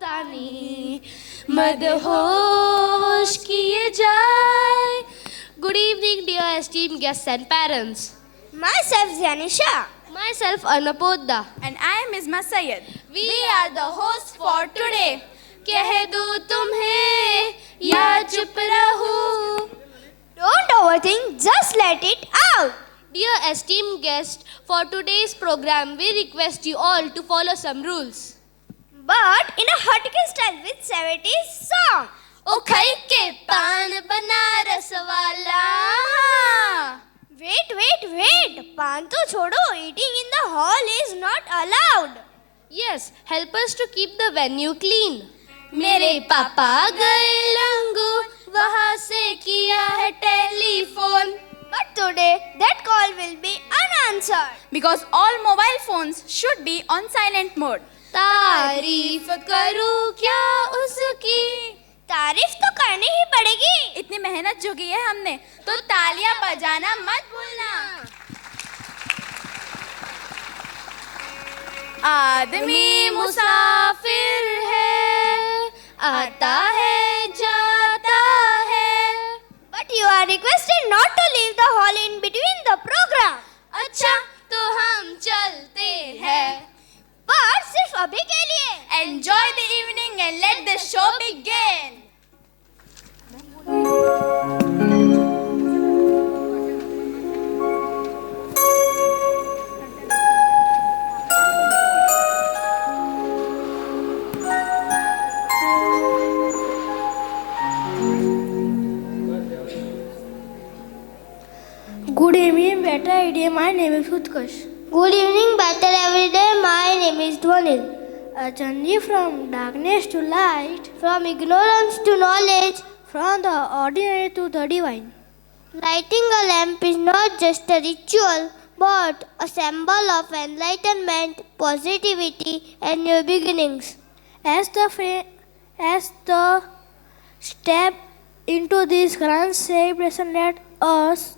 तानी मदहोश किए जाए. Good evening, dear esteemed guests and parents. Myself Zanisha. Myself Anapodda. And I am Isma Sayyed. We are the hosts for today. कह दूँ तुम्हें या चुप रहूँ. Don't overthink, just let it out. Dear esteemed guests, for today's program, we request you all to follow some rules. But in a hotcake style with 70s song. ओ खाई के पान बनारस वाला. Wait. Pan to chodo. Eating in the hall is not allowed. Yes, help us to keep the venue clean. मेरे पापा गए लंगू, वहाँ से किया है telephone. But today that call will be unanswered. Because all mobile phones should be on silent mode. तारीफ करूँ क्या उसकी. तारीफ तो करनी ही पड़ेगी. इतनी मेहनत जो की है हमने, तो तालियां बजाना मत भूलना. आदमी मुसाफिर है, आता है जाता है. But you are requested not to leave the hall in between the program. अच्छा तो हम चलते हैं. पर सिर्फ अभी के लिए. Enjoy the evening and let the show begin. Good evening, better idea. My name is Utkarsh. Good evening, better every day. My name is Dhwanil. A journey from darkness to light, From ignorance to knowledge, from the ordinary to the divine. lighting a lamp is not just a ritual, but a symbol of enlightenment, positivity, and new beginnings. As the step into this grand celebration, let us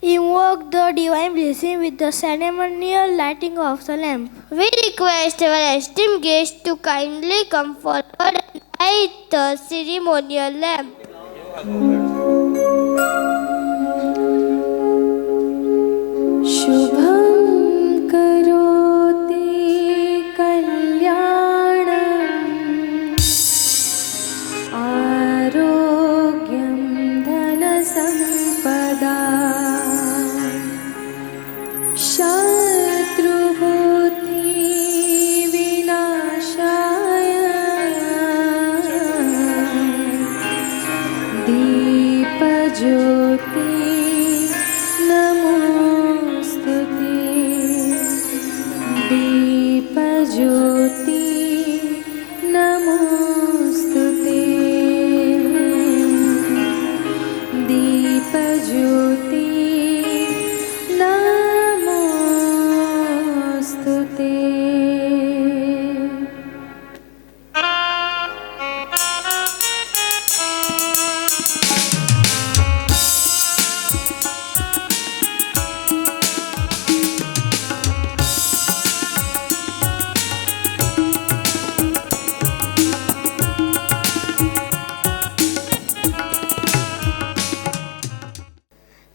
invoke the divine blessing with the ceremonial lighting of the lamp. We request our esteemed guests to kindly come forward and light the ceremonial lamp. शुभं करोति कल्याणम् आरोग्यं धनसम्पदा शत्रुबुद्धि विनाशाय दीपज्योति नमोस्तुते दीपज्योति नमोस्तुते दीपज्योति नमोस्तुते.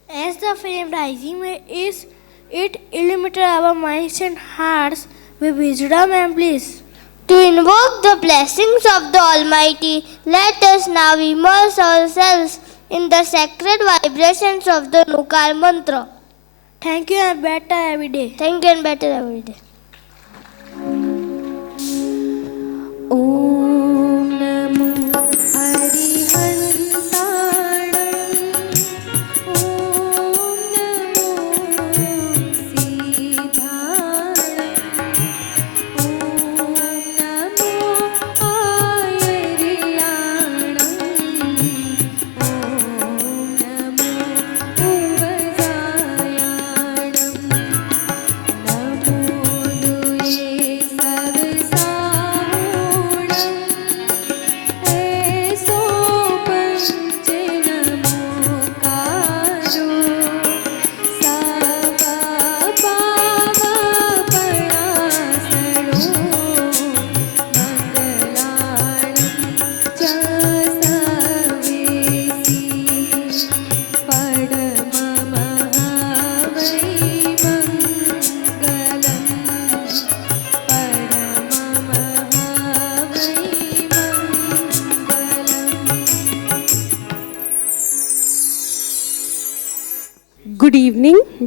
As the flame rising is it illuminated our minds and hearts with wisdom and bliss. To invoke the blessings of the Almighty, let us now immerse ourselves in the sacred vibrations of the Nukar mantra. Thank you and better every day. Thank you and better every day. Om Namo Arihantaram. Om Namo Siddharam. Om Namo Ayariyanam. Om Namo Uvajayanam. Namo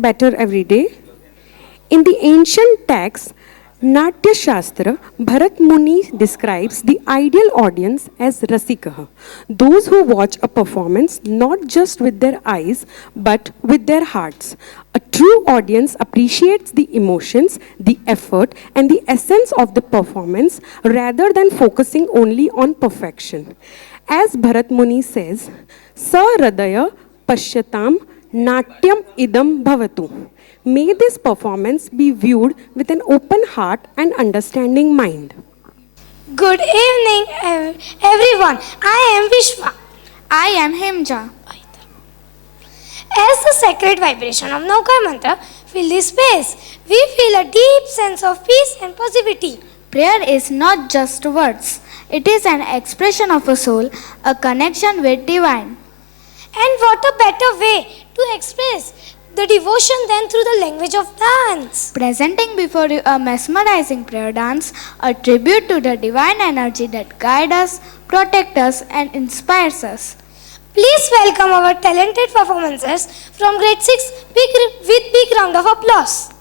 better every day. In the ancient texts, Natya Shastra, Bharat Muni describes the ideal audience as Rasikaha, those who watch a performance not just with their eyes but with their hearts. A true audience appreciates the emotions, the effort, and the essence of the performance rather than focusing only on perfection. As Bharat Muni says, Sa Radaya Pashyatam Natyam Idam Bhavatu. May this performance be viewed with an open heart and understanding mind. Good evening, everyone. I am Vishwa. I am Himja. As the sacred vibration of Naukar Mantra fill this space, we feel a deep sense of peace and positivity. Prayer is not just words. It is an expression of a soul, a connection with divine. And what a better way to express the devotion than through the language of dance. Presenting before you a mesmerizing prayer dance, a tribute to the divine energy that guides us, protects us, and inspires us. Please welcome our talented performances from grade 6 with big round of applause.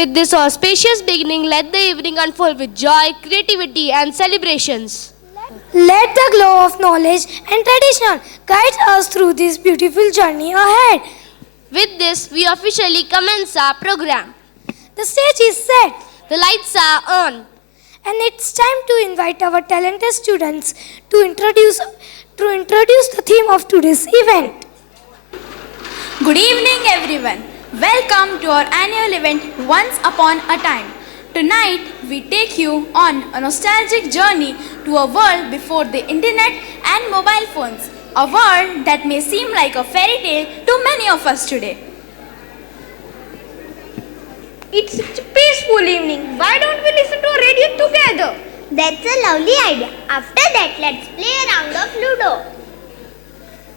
With this auspicious beginning, let the evening unfold with joy, creativity, and celebrations. Let the glow of knowledge and tradition guide us through this beautiful journey ahead. With this, we officially commence our program. The stage is set, The lights are on. and it's time to invite our talented students to introduce the theme of today's event. Good evening, everyone. Welcome to our annual event, Once Upon a Time. Tonight, we take you on a nostalgic journey to a world before the internet and mobile phones. A world that may seem like a fairy tale to many of us today. It's such a peaceful evening. Why don't we listen to a radio together? That's a lovely idea. After that, let's play a round of Ludo.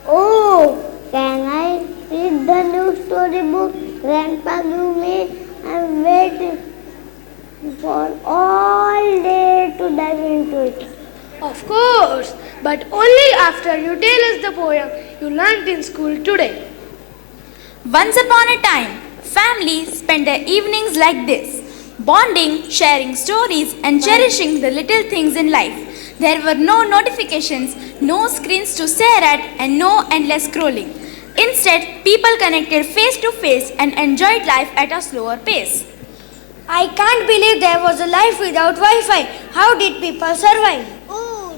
Oh, can I read the new storybook Grandpa gave me? I'm waiting for all day to dive into it. Of course, but only after you tell us the poem you learned in school today. Once upon a time, families spent their evenings like this, bonding, sharing stories, and cherishing the little things in life. There were no notifications, no screens to stare at, and no endless scrolling. Instead, people connected face to face and enjoyed life at a slower pace. I can't believe there was a life without Wi-Fi. How did people survive? Oh,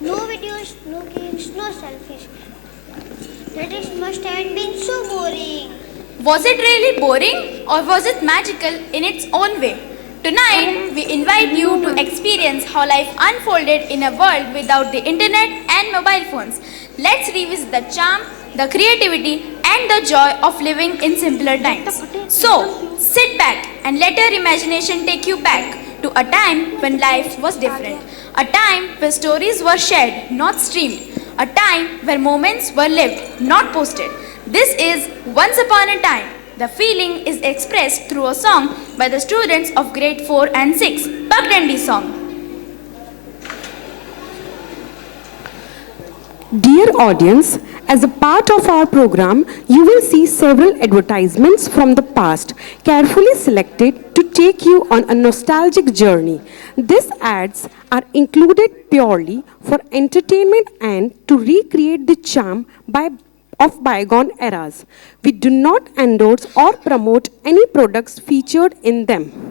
no videos, no games, no selfies. That is must have been so boring. Was it really boring or was it magical in its own way? Tonight, we invite you to experience how life unfolded in a world without the internet and mobile phones. Let's revisit the charm, the creativity, and the joy of living in simpler times. So, sit back and let your imagination take you back to a time when life was different. A time where stories were shared, not streamed. A time where moments were lived, not posted. This is Once Upon a Time. The feeling is expressed through a song by the students of grade 4 and 6, Pagdandi song. Dear audience, as a part of our program, you will see several advertisements from the past, carefully selected to take you on a nostalgic journey. These ads are included purely for entertainment and to recreate the charm of bygone eras. We do not endorse or promote any products featured in them.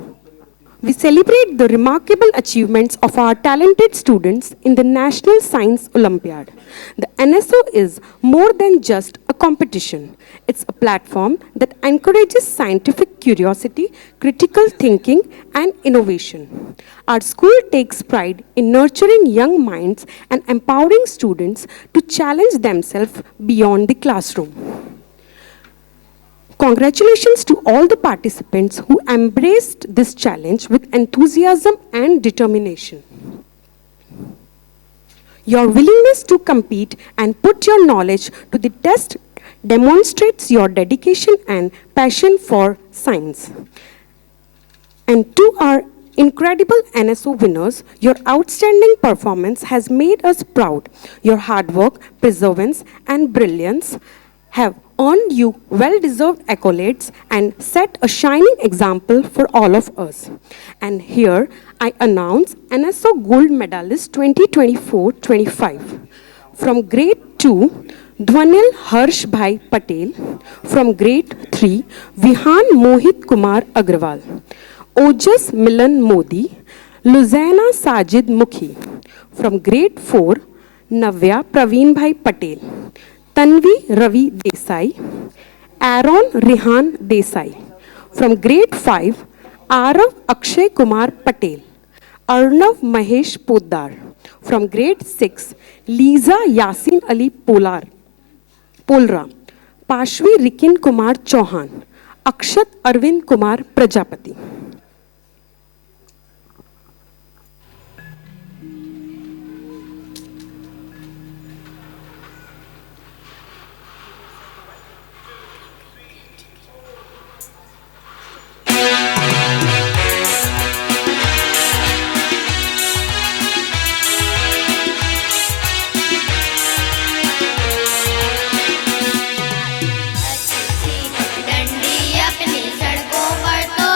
We celebrate the remarkable achievements of our talented students in the National Science Olympiad. The NSO is more than just a competition. It's a platform that encourages scientific curiosity, critical thinking, and innovation. Our school takes pride in nurturing young minds and empowering students to challenge themselves beyond the classroom. Congratulations to all the participants who embraced this challenge with enthusiasm and determination. Your willingness to compete and put your knowledge to the test demonstrates your dedication and passion for science. And to our incredible NSO winners, your outstanding performance has made us proud. Your hard work, perseverance, and brilliance have earned you well-deserved accolades and set a shining example for all of us. And here, I announce NSO Gold Medalist 2024-25. From Grade 2, Dhwanil Harsh Bhai Patel. From Grade 3, Vihan Mohit Kumar Agrawal. Ojas Milan Modi. Luzana Sajid Mukhi. From Grade 4, Navya Praveen Bhai Patel. Tanvi Ravi Desai, Aaron Rehan Desai. From Grade 5, Arav Akshay Kumar Patel, Arnav Mahesh Poddar. From Grade 6, Lisa Yasin Ali Polra, Pashvi Rikin Kumar Chauhan, Akshat Arvind Kumar Prajapati. डंडी अपनी सड़कों पर तो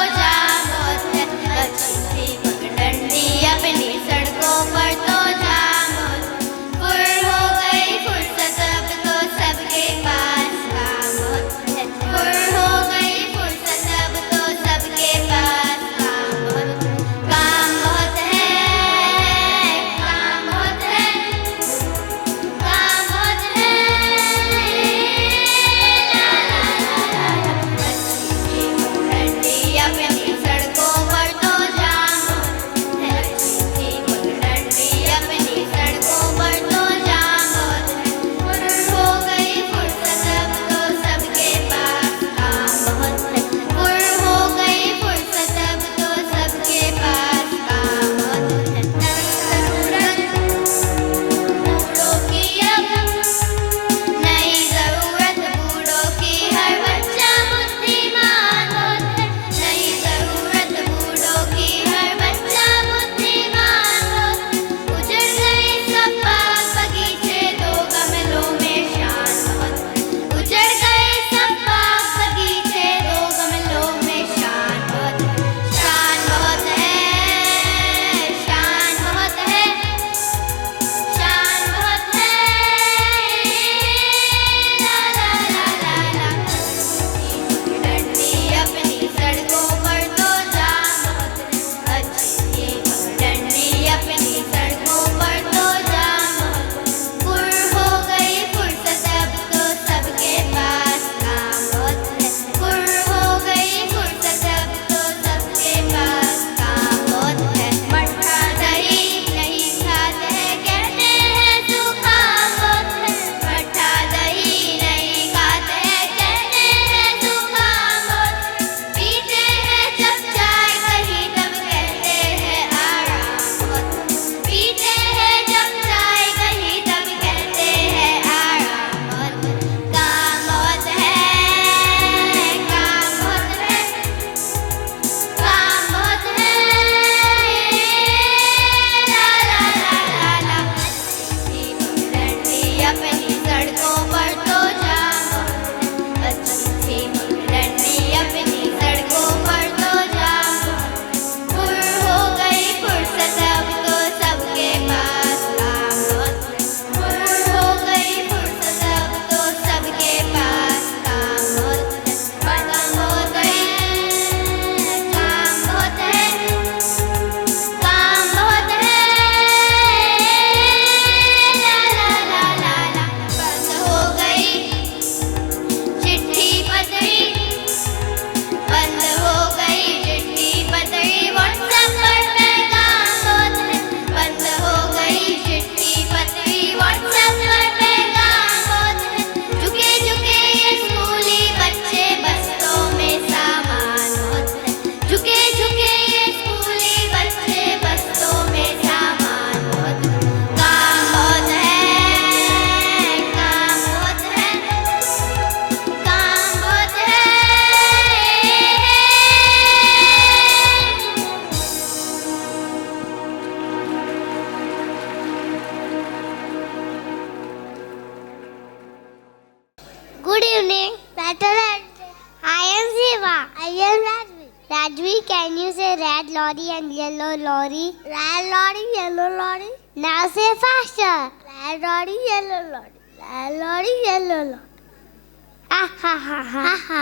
evening. Better I am Siva. I am Rajvi. Rajvi, can you say red lorry and yellow lorry? Red lorry, yellow lorry. Now say faster. Red lorry, yellow lorry. Red lorry, yellow lorry. Ha ha ha ha ha.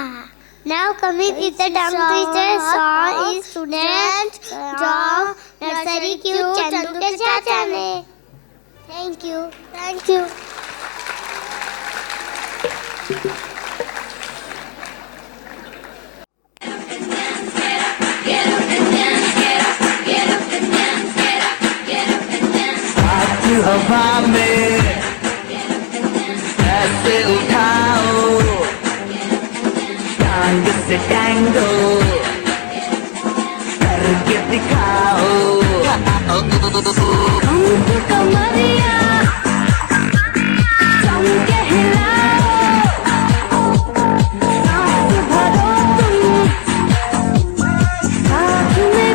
Now coming is the tongue twister song is students from nursery Q Chandu ke chacha ne. Thank you. Thank you. हवा में ऐसे उठाओ टांग से tango करके दिखाओ कमरिया जम के हिलाओ सांस भरो तुम साथ में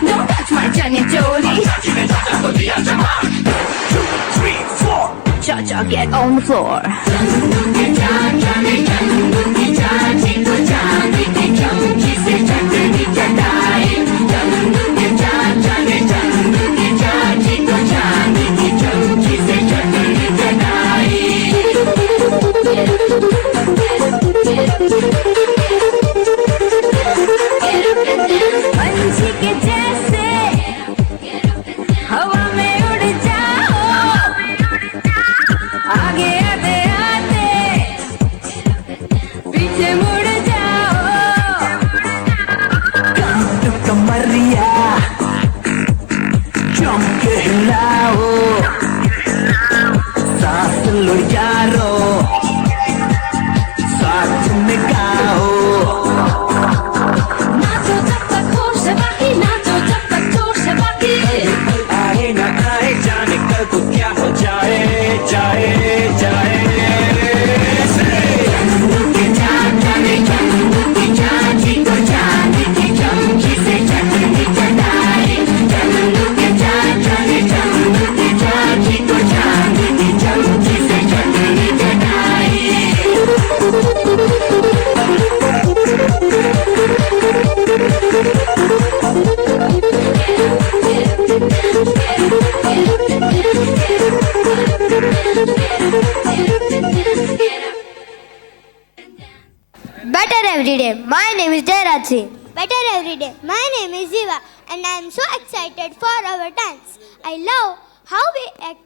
don't touch my Johnny Jolie. 2, 3, 4. Cha-cha, get on the floor. Better every day. My name is Jairaj Singh. Better every day. My name is Ziva, and I am so excited for our dance. I love how we act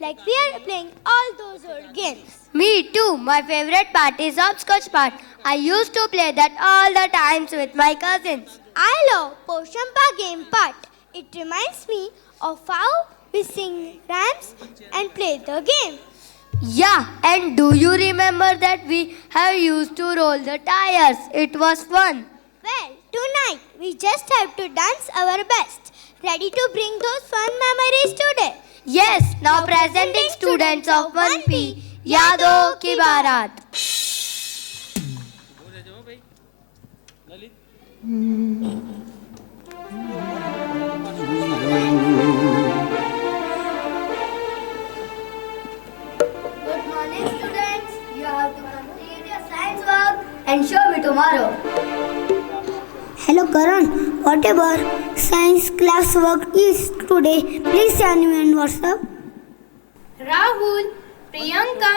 like we are playing all those old games. Me too. My favorite part is hopscotch part. I used to play that all the times with my cousins. I love Poshampa game part. It reminds me of how we sing rhymes and play the game. Yeah, and do you remember that we have used to roll the tires? It was fun. Well, tonight we just have to dance our best. Ready to bring those fun memories today? Yes, now presenting students of 1P, Yado Ki Barat. Good morning, students. You have to complete your science work and show me tomorrow. Hello Karan, whatever science class work is today, please send me on WhatsApp. Rahul, Priyanka,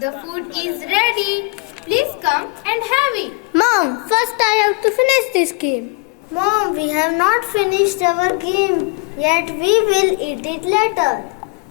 the food is ready. Please come and have it. Mom, first I have to finish this game. Mom, we have not finished our game, yet we will eat it later.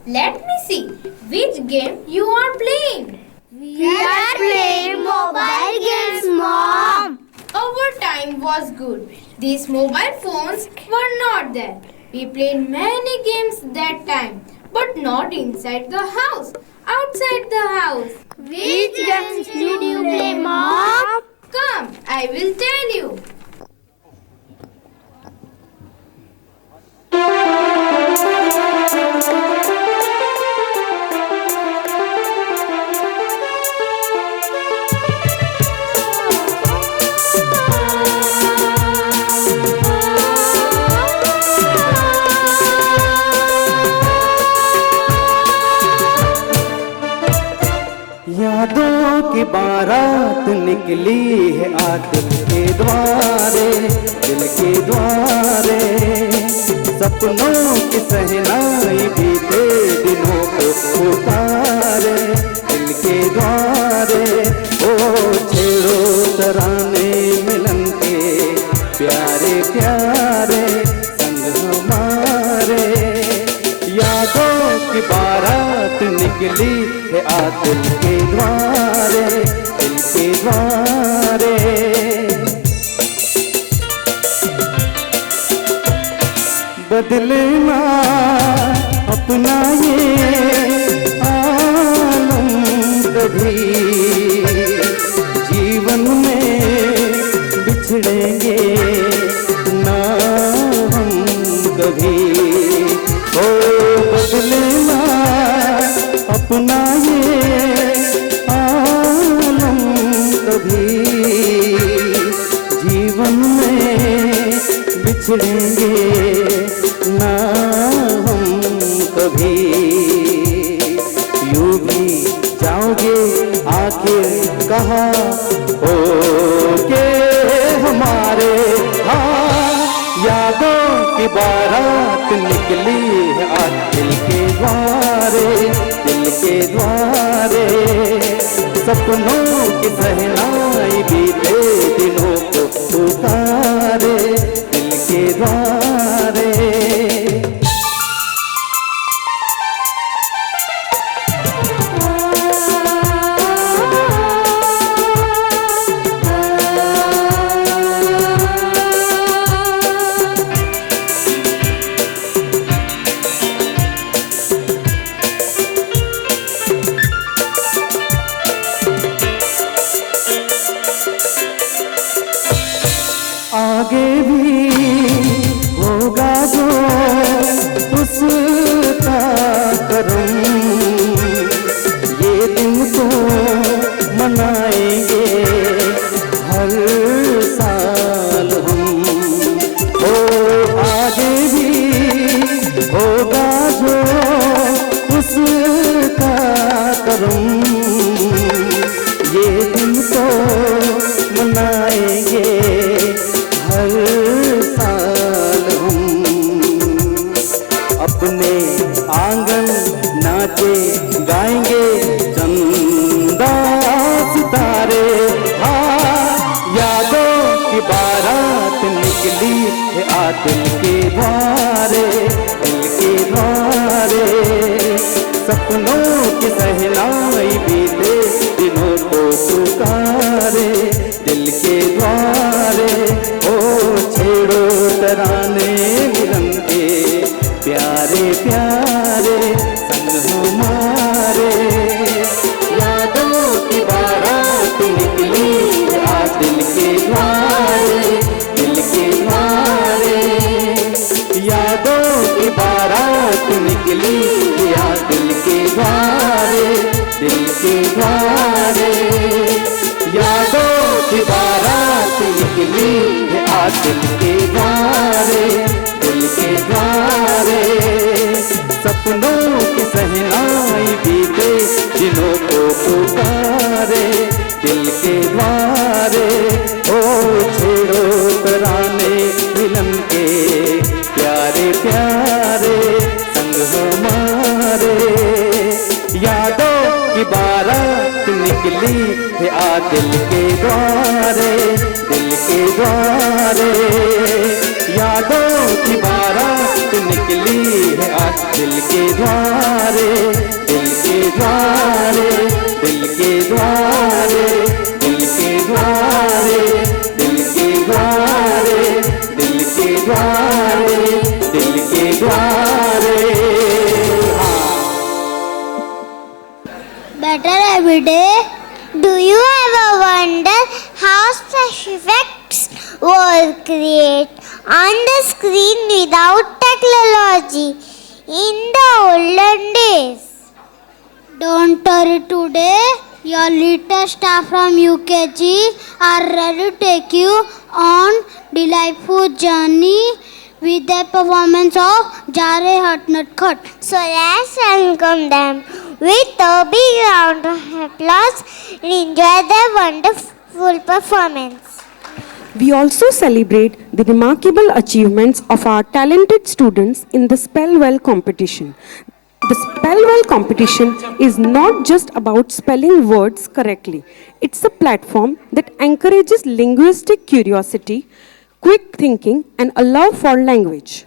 Let me see which game you are playing. We are playing mobile games, Mom. Oh Our time was good. These mobile phones were not there. We played many games that time, but not inside the house, outside the house. Which games did you play, Mom? Come, I will tell you. यादों की बारात निकली है आज दिल के द्वारे, दिल के द्वारे। सपनों की सहनाई बीते दिनों को उतारे, दिल के द्वारे। ओ छेड़ो तराने मिलन के प्यारे प्यारे संग हमारे। यादों की बारात निकली है आज दिल के द्वारे, दिल के द्वारे। बदलना अपना ये आलम कभी, जीवन में बिछड़ेंगे ना हम कभी। ओ बदलना अपना ये आलम कभी, जीवन में बिछड़ेंगे ना हम कभी। यूं भी जाओगे आखिर कहाँ हो के हमारे। हाँ, यादों की बारात निकली है आज दिल के द्वारे, दिल के द्वारे। सपनों की सहनाई बीते दिनों को उतारे, दिल के द्वारे। आगे भी होगा जो उसका करम, ये दिन तो मनाएंगे हर साल हम। ओ आगे भी होगा जो उसका करम, ये दिन तो मनाएंगे हर साल हम। अपने आंगन नाचे गाएंगे चंदा सितारे। हाँ, यादों की बारात निकली है आज दिल के द्वारे, दिल के द्वारे। सपनों की सहनाई बीते दिनों को पुकारे, दिल के द्वारे। ओ छेड़ो तराने मिलन के प्यारे प्यारे संग हमारे। यादों की बारात निकली आज दिल के द्वारे, दिल के द्वारे। यादों की बारात निकली आज दिल के द्वारे, दिल के द्वारे। यादों की बारात निकली है आज दिल के द्वारे, दिल के द्वारे। सपनों की सहनाई बीते दिनों को पुकारे, दिल के द्वारे। ओ छेड़ो तराने मिलन के प्यारे प्यारे संग हमारे। यादों की बारात निकली है आज दिल के द्वारे, दिल के द्वारे। यादों की बारात निकली है आज दिल के द्वारे, दिल के द्वारे, दिल के द्वारे, दिल के द्वारे, दिल के was created on the screen without technology in the olden days. Don't worry, today your little staff from UKG are ready to take you on delightful journey with the performance of Jare Hat Nut Khat. So let's welcome them with a big round of applause and enjoy their wonderful performance. We also celebrate the remarkable achievements of our talented students in the Spellwell competition. The Spellwell competition is not just about spelling words correctly. It's a platform that encourages linguistic curiosity, quick thinking, and a love for language.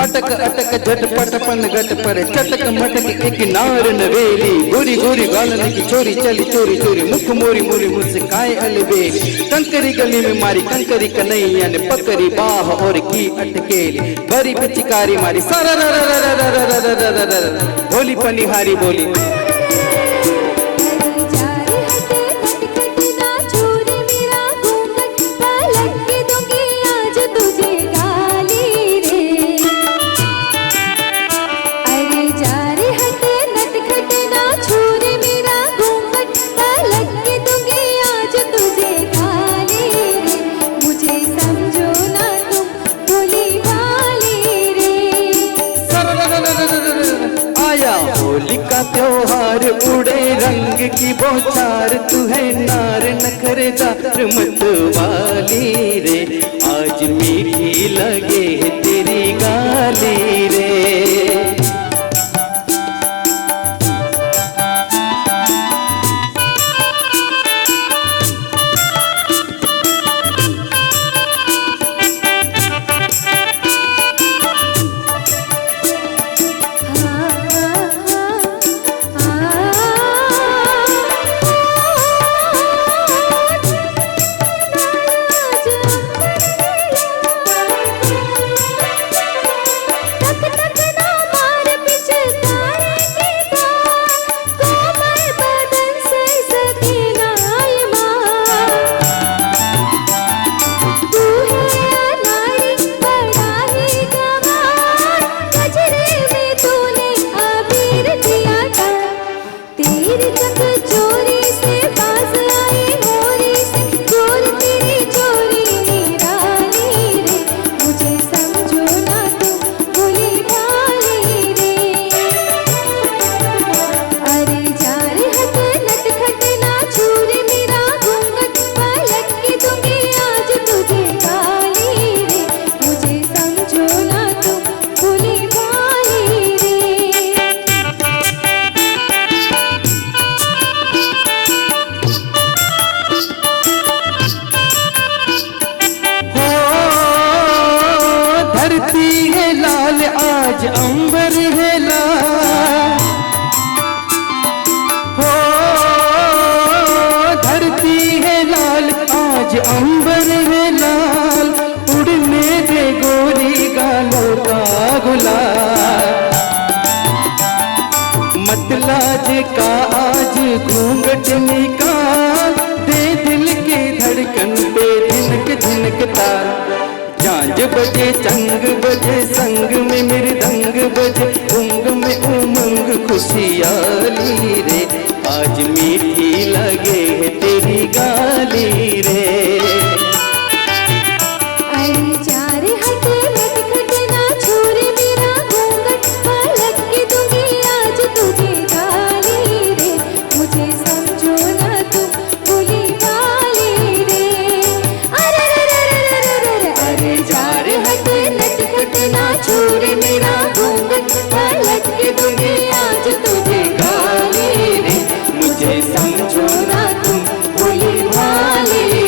अटक अटक झटपट पनगट पर चटक मटक एक नार नवेली गोरी गोरी गालन की चोरी चली चोरी चोरी मुख मोरी मोरी मुस्काए अलबे कंकरी गली में मारी कंकरी कन्हैया ने पकड़ी बाह और की अटकेली भरी पिचकारी मारी सारा भोली पनिहारी बोली त्योहार उड़े रंग की बौछार तू है नार नखरेदार मत वाली रे आज मीठी लगे तेरी गाली रे बजे चंग बजे संग में मृदंग बजे उंग में उमंग खुशियाली रे आज मीठी लगे है तेरी गाली रे समझो ना तुम भोली भाली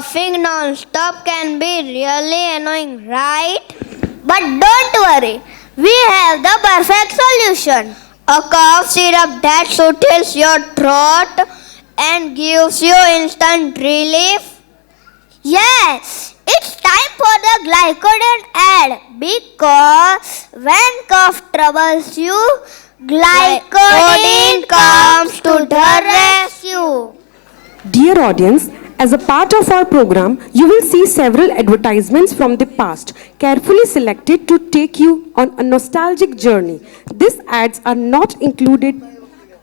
coughing non-stop can be really annoying, right? But don't worry, we have the perfect solution. A cough syrup that soothes your throat and gives you instant relief. Yes, it's time for the Glycoden ad because when cough troubles you, Glycoden comes to the rescue. Dear audience, as a part of our program, you will see several advertisements from the past, carefully selected to take you on a nostalgic journey. These ads are not included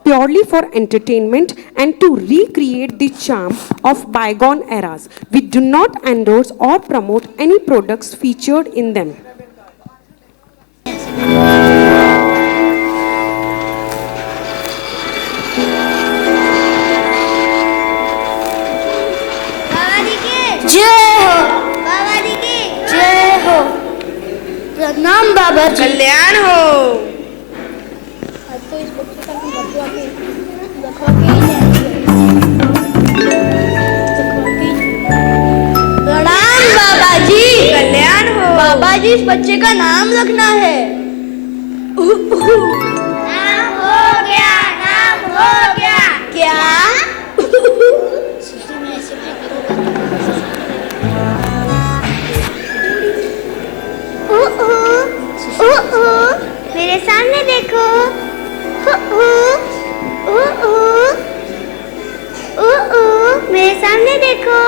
purely for entertainment and to recreate the charm of bygone eras. We do not endorse or promote any products featured in them. प्रणाम बाबा जी। कल्याण हो। प्रणाम बाबा जी। कल्याण हो। बाबा जी इस बच्चे का नाम रखना है। नाम हो गया, नाम हो गया। क्या? मेरे सामने देखो। मेरे सामने देखो।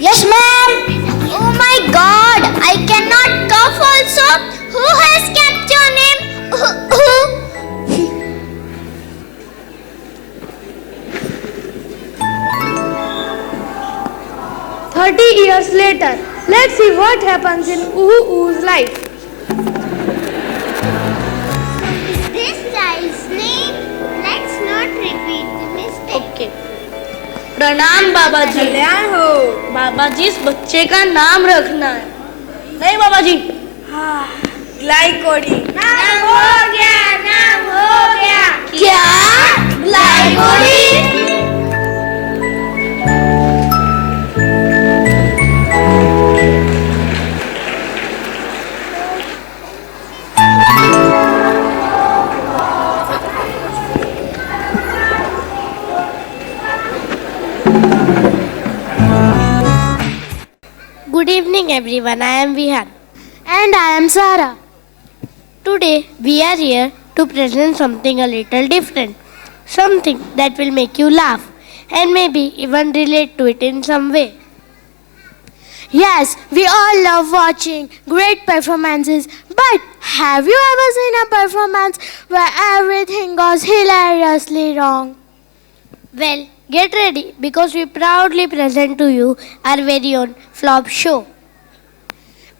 Yes, ma'am. Oh my God, I cannot cough also. Who has kept your name? 30 years later, let's see what happens in Oo's life. This child's name. Let's not repeat the mistake. Okay. प्रणाम बाबा जी। कल्याण हो। बाबा जी इस बच्चे का नाम रखना है। नहीं बाबा जी। ग्लाइकोडी। नाम हो गया, नाम हो गया। क्या? ग्लाइकोडी। Good evening everyone, I am Vihan. And I am Sara. Today we are here to present something a little different. Something that will make you laugh and maybe even relate to it in some way. Yes, we all love watching great performances, but have you ever seen a performance where everything goes hilariously wrong? Well, get ready because we proudly present to you our very own flop show.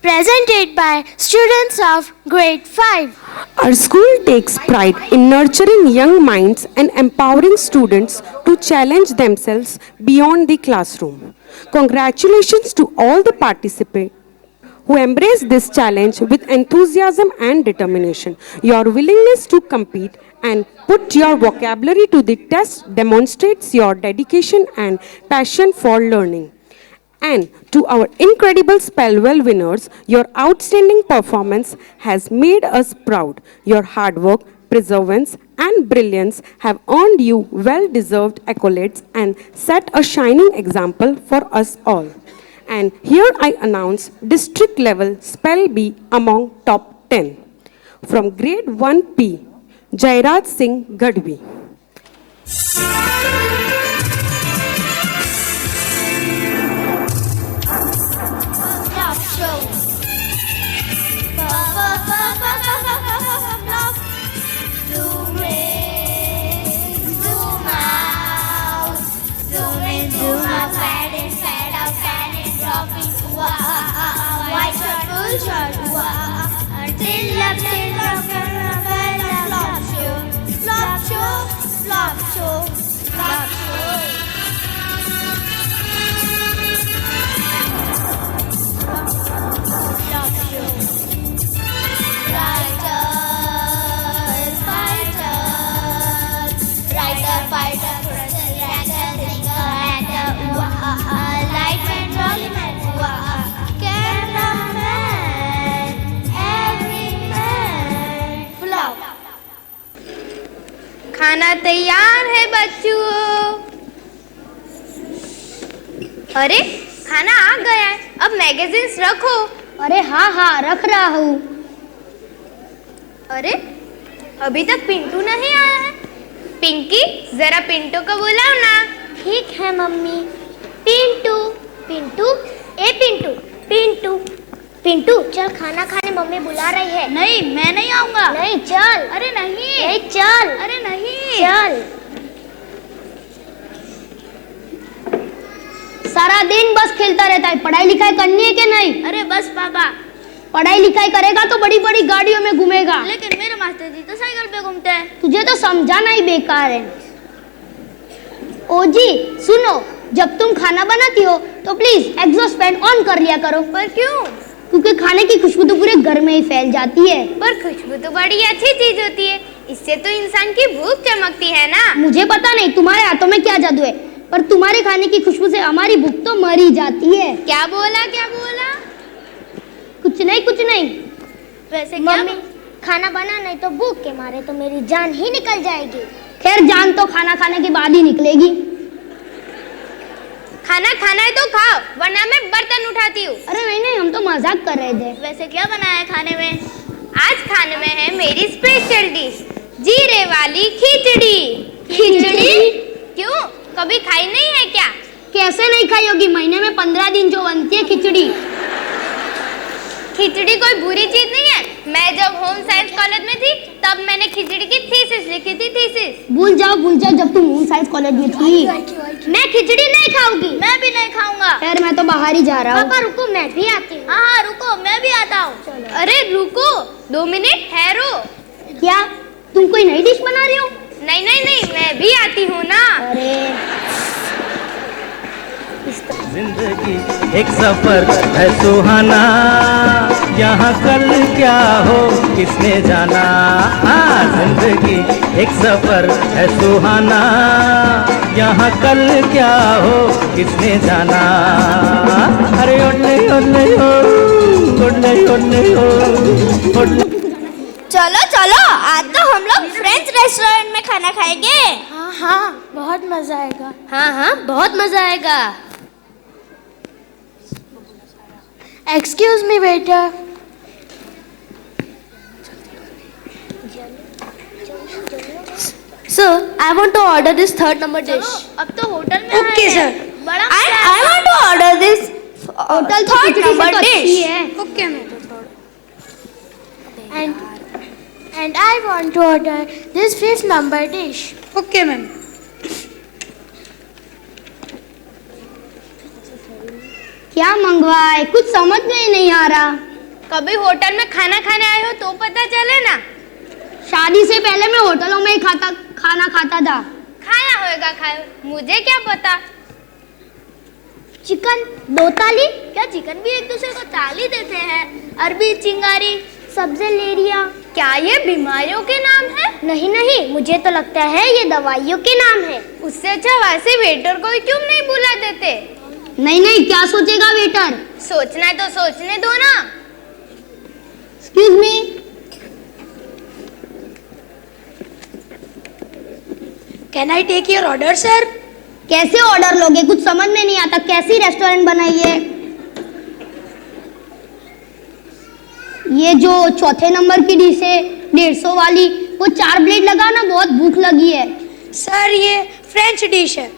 Presented by students of grade 5. Our school takes pride in nurturing young minds and empowering students to challenge themselves beyond the classroom. Congratulations to all the participants who embrace this challenge with enthusiasm and determination. Your willingness to compete and put your vocabulary to the test demonstrates your dedication and passion for learning. And to our incredible Spellwell winners, your outstanding performance has made us proud. Your hard work, perseverance, and brilliance have earned you well-deserved accolades and set a shining example for us all. And here I announce district level Spell Bee among top 10. From grade 1P, Jairaj Singh Gadhvi. Writers, खाना तैयार है बच्चों। अरे खाना आ गया है, अब magazines रखो। अरे हाँ हाँ रख रहा हूँ। अरे अभी तक पिंटू नहीं आया है। पिंकी जरा पिंटू को बुलाओ ना। ठीक है मम्मी। पिंटू पिंटू ए पिंटू पिंटू पिंटू चल खाना खाने, मम्मी बुला रही है। नहीं, मैं नहीं आऊंगा। नहीं चल। अरे नहीं। नहीं चल। अरे नहीं। चल। सारा दिन बस खेलता रहता है, पढ़ाई लिखाई करनी है कि नहीं? अरे बस पापा। पढ़ाई लिखाई करेगा तो बड़ी बड़ी गाड़ियों में घूमेगा। लेकिन मेरे मास्टर जी तो साइकिल पे घूमते हैं। तुझे तो समझाना ही बेकार है। ओ जी सुनो, जब तुम खाना बनाती हो तो प्लीज एग्जॉस्ट फैन ऑन कर लिया करो। पर क्यों? क्योंकि खाने की खुशबू तो पूरे घर में ही फैल जाती है। पर खुशबू तो बड़ी अच्छी चीज होती है, इससे तो इंसान की भूख चमकती है ना। मुझे पता नहीं तुम्हारे हाथों में क्या जादू है, पर तुम्हारे खाने की खुशबू से हमारी भूख तो मर ही जाती है। क्या बोला क्या बोला? कुछ नहीं कुछ नहीं। वैसे मम्मी खाना बना नहीं तो भूख के मारे तो मेरी जान ही निकल जाएगी। खैर जान तो खाना खाने के बाद ही निकलेगी। खाना खाना है तो खाओ, वरना मैं बर्तन उठाती हूँ। अरे नहीं नहीं, हम तो मजाक कर रहे थे। वैसे क्या बनाया है खाने में? आज खाने में है मेरी स्पेशल डिश, जीरे वाली खिचड़ी। खिचड़ी? क्यों, कभी खाई नहीं है क्या? कैसे नहीं खाई होगी, महीने में 15 दिन जो बनती है खिचड़ी। खिचड़ी कोई बुरी चीज नहीं है। मैं जब होम साइंस कॉलेज में थी तब मैंने खिचड़ी की थीसिस लिखी थी। थीसिस भूल जाओ जब तुम होम साइंस कॉलेज में थी। मैं खिचड़ी नहीं खाऊंगी। मैं भी नहीं खाऊंगा। यार मैं तो बाहर ही जा रहा हूँ। पापा रुको, मैं भी आती हूँ। हाँ रुको, मैं भी आता हूँ। अरे रुको 2 मिनट ठहरो। क्या तुम कोई नई डिश बना रही हो? नहीं नहीं नहीं, मैं भी आती हूँ ना। अरे जिंदगी एक सफर है सुहाना, यहाँ कल क्या हो किसने जाना। जिंदगी एक सफर है सुहाना, यहाँ कल क्या हो किसने जाना। अरे ओले ओले हो, ओले ओले हो, ओले। चलो चलो, आज तो हम लोग फ्रेंच रेस्टोरेंट में खाना खाएंगे। हाँ हाँ बहुत मजा आएगा। हाँ हाँ बहुत मजा आएगा। Excuse me, waiter. Sir, I want to order this third number dish. अब तो होटल में Okay, आए हैं। sir. बड़ा I want to order this hotel तो third खिचड़ी से number तो अच्छी dish. है। Okay, and I want to order this fifth number dish. Okay, ma'am. क्या मंगवाए, कुछ समझ में ही नहीं आ रहा। कभी होटल में खाना खाने आए हो तो पता चले ना। शादी से पहले मैं होटलों में ही खाना खाता था। खाया होगा खाया, मुझे क्या पता। चिकन 2 थाली। क्या चिकन भी एक दूसरे को ताली देते हैं? अरबी, चिंगारी, सब्जी लेरिया। क्या ये बीमारियों के नाम है? नहीं नहीं, मुझे तो लगता है ये दवाइयों के नाम है। उससे अच्छा वैसे वेटर को क्यों नहीं बुला देते? नहीं नहीं, क्या सोचेगा वेटर? सोचना है तो सोचने दो ना। Excuse me. Can I take your order, sir? कैसे ऑर्डर लोगे, कुछ समझ में नहीं आता। कैसी रेस्टोरेंट बनाई है? ये जो चौथे नंबर की डिश है 150 वाली, वो 4 प्लेट लगा ना, बहुत भूख लगी है। सर ये फ्रेंच डिश है।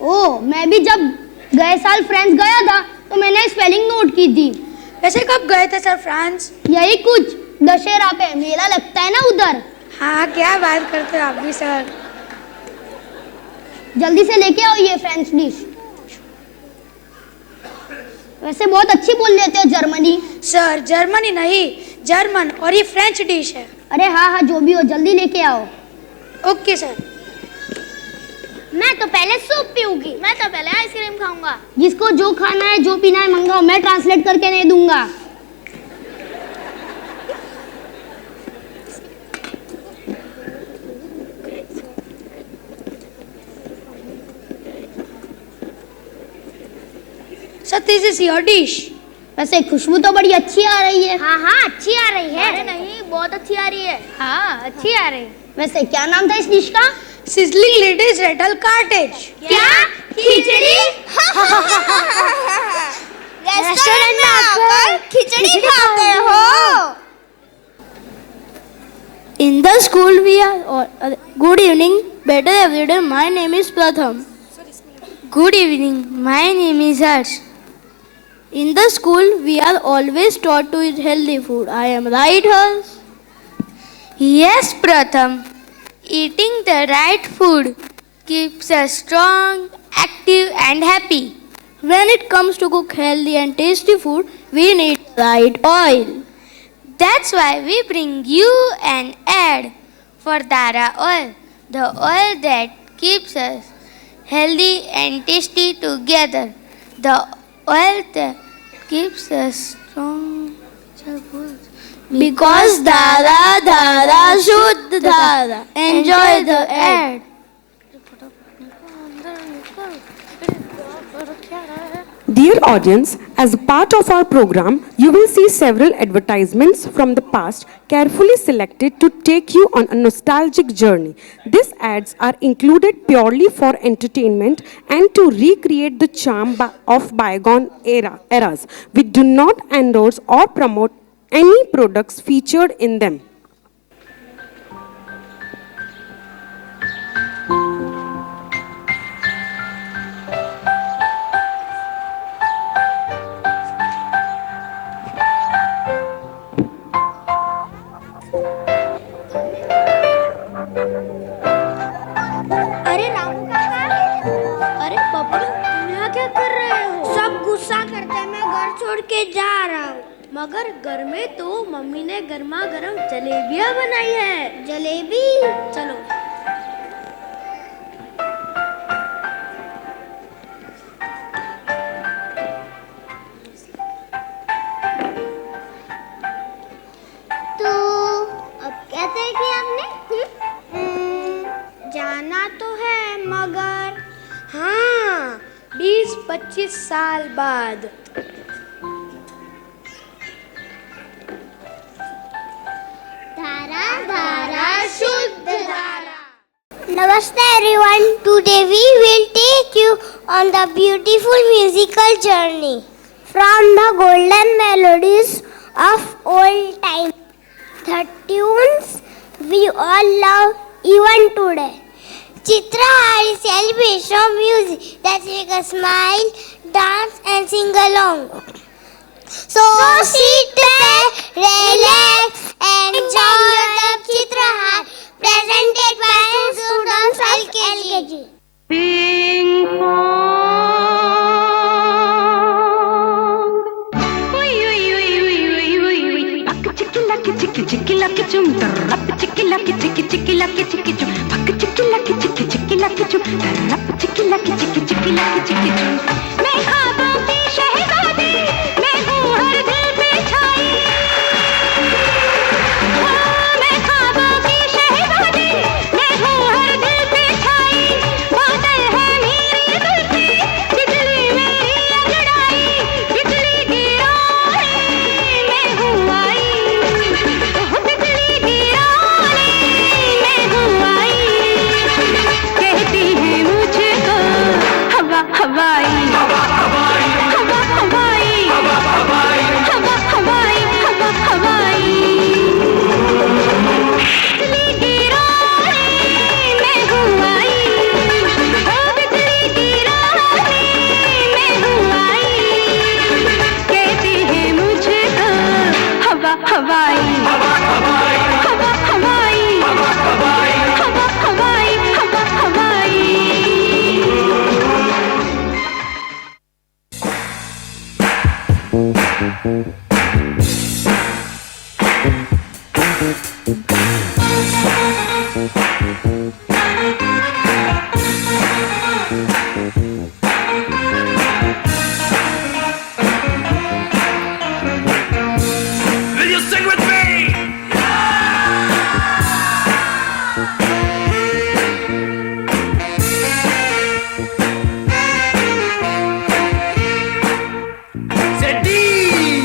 ओह, मैं भी जब गए साल फ्रांस गया था तो मैंने स्पेलिंग नोट की थी। वैसे कब गए थे सर फ्रांस? यही कुछ दशहरा पे मेला लगता है ना उधर। हाँ क्या बात करते हो आप भी सर। जल्दी से लेके आओ ये फ्रेंच डिश। वैसे बहुत अच्छी बोल लेते हो जर्मनी। सर जर्मनी नहीं, जर्मन, और ये फ्रेंच डिश है। अरे हाँ हाँ जो भी हो, जल्दी लेके आओ। Okay sir. मैं तो पहले सूप पीऊंगी। मैं तो पहले आइसक्रीम खाऊंगा। जिसको जो खाना है जो पीना है मंगाओ, मैं ट्रांसलेट करके नहीं दूंगा। Sir, this is your dish. वैसे खुशबू तो बड़ी अच्छी आ रही है। हाँ हाँ अच्छी आ रही है। अरे नहीं, बहुत अच्छी आ रही है। हाँ अच्छी आ रही है। वैसे क्या नाम था इस डिश का? Sizzling ladies rattle cottage. क्या खिचड़ी? रेस्टोरेंट में आकर खिचड़ी खाते हो? In the school we are good evening, better everyday. My name is Pratham. Good evening. My name is Harsh. In the school we are always taught to eat healthy food. I am right, Harsh? Yes, Pratham. Eating the right food keeps us strong, active and happy. When it comes to cook healthy and tasty food, we need right oil. That's why we bring you an ad for Dara oil, the oil that keeps us healthy and tasty together. The oil that keeps us strong. Because Dara, Dara, Shuddh Dara. Enjoy the ad. Dear audience, as a part of our program, you will see several advertisements from the past carefully selected to take you on a nostalgic journey. These ads are included purely for entertainment and to recreate the charm of bygone eras. We do not endorse or promote any products featured in them. अरे रामू काका, अरे बबलू, तुम यहाँ क्या कर रहे हो? सब गुस्सा करते हैं, मैं घर छोड़ के जा रहा हूँ। मगर घर में तो मम्मी ने गर्मा गर्म जलेबियाँ बनाई है। जलेबी? चलो। तो अब क्या तय किया आपने? जाना तो है मगर हाँ, 20-25 साल बाद। धारा धारा शुद्ध धारा। Namaste everyone. Today we will take you on the beautiful musical journey from the golden melodies of old time. The tunes we all love even today. Chitrahari celebrates of music that make us smile, dance and sing along. So sit back, relax and enjoy the Chitrahari presented by students LKG. Ping pong. Oi oi oi oi oi oi oi. Pak chikki lucky chum. Rap chikki lucky chum. Pak chikki lucky chum. Rap chikki lucky chum. मैं ख्वाबों की शहज़ादी, मैं हूँ हर दिल पे छाई। मैं ख्वाबों की शहज़ादी, मैं हूँ हर दिल पे छाई। बादल है मेरी धरती, बिजली मेरी अंगड़ाई, बिजली गिराने मैं हूँ आई। बिजली गिराने मैं हूँ आई। कहती है मुझको हवा हवाई, हवा हवाई, हवा हवाई, हवा हवाई, हवा हवाई, हवा हवाई। बिजली गिराने मैं हूँ आई। बिजली गिराने मैं हूँ आई। कहती है मुझको हवा हवाई, हवा हवाई, हवा हवाई, हवा हवाई, हवा हवाई, हवा हवाई। Will you sing with me? Say DJ.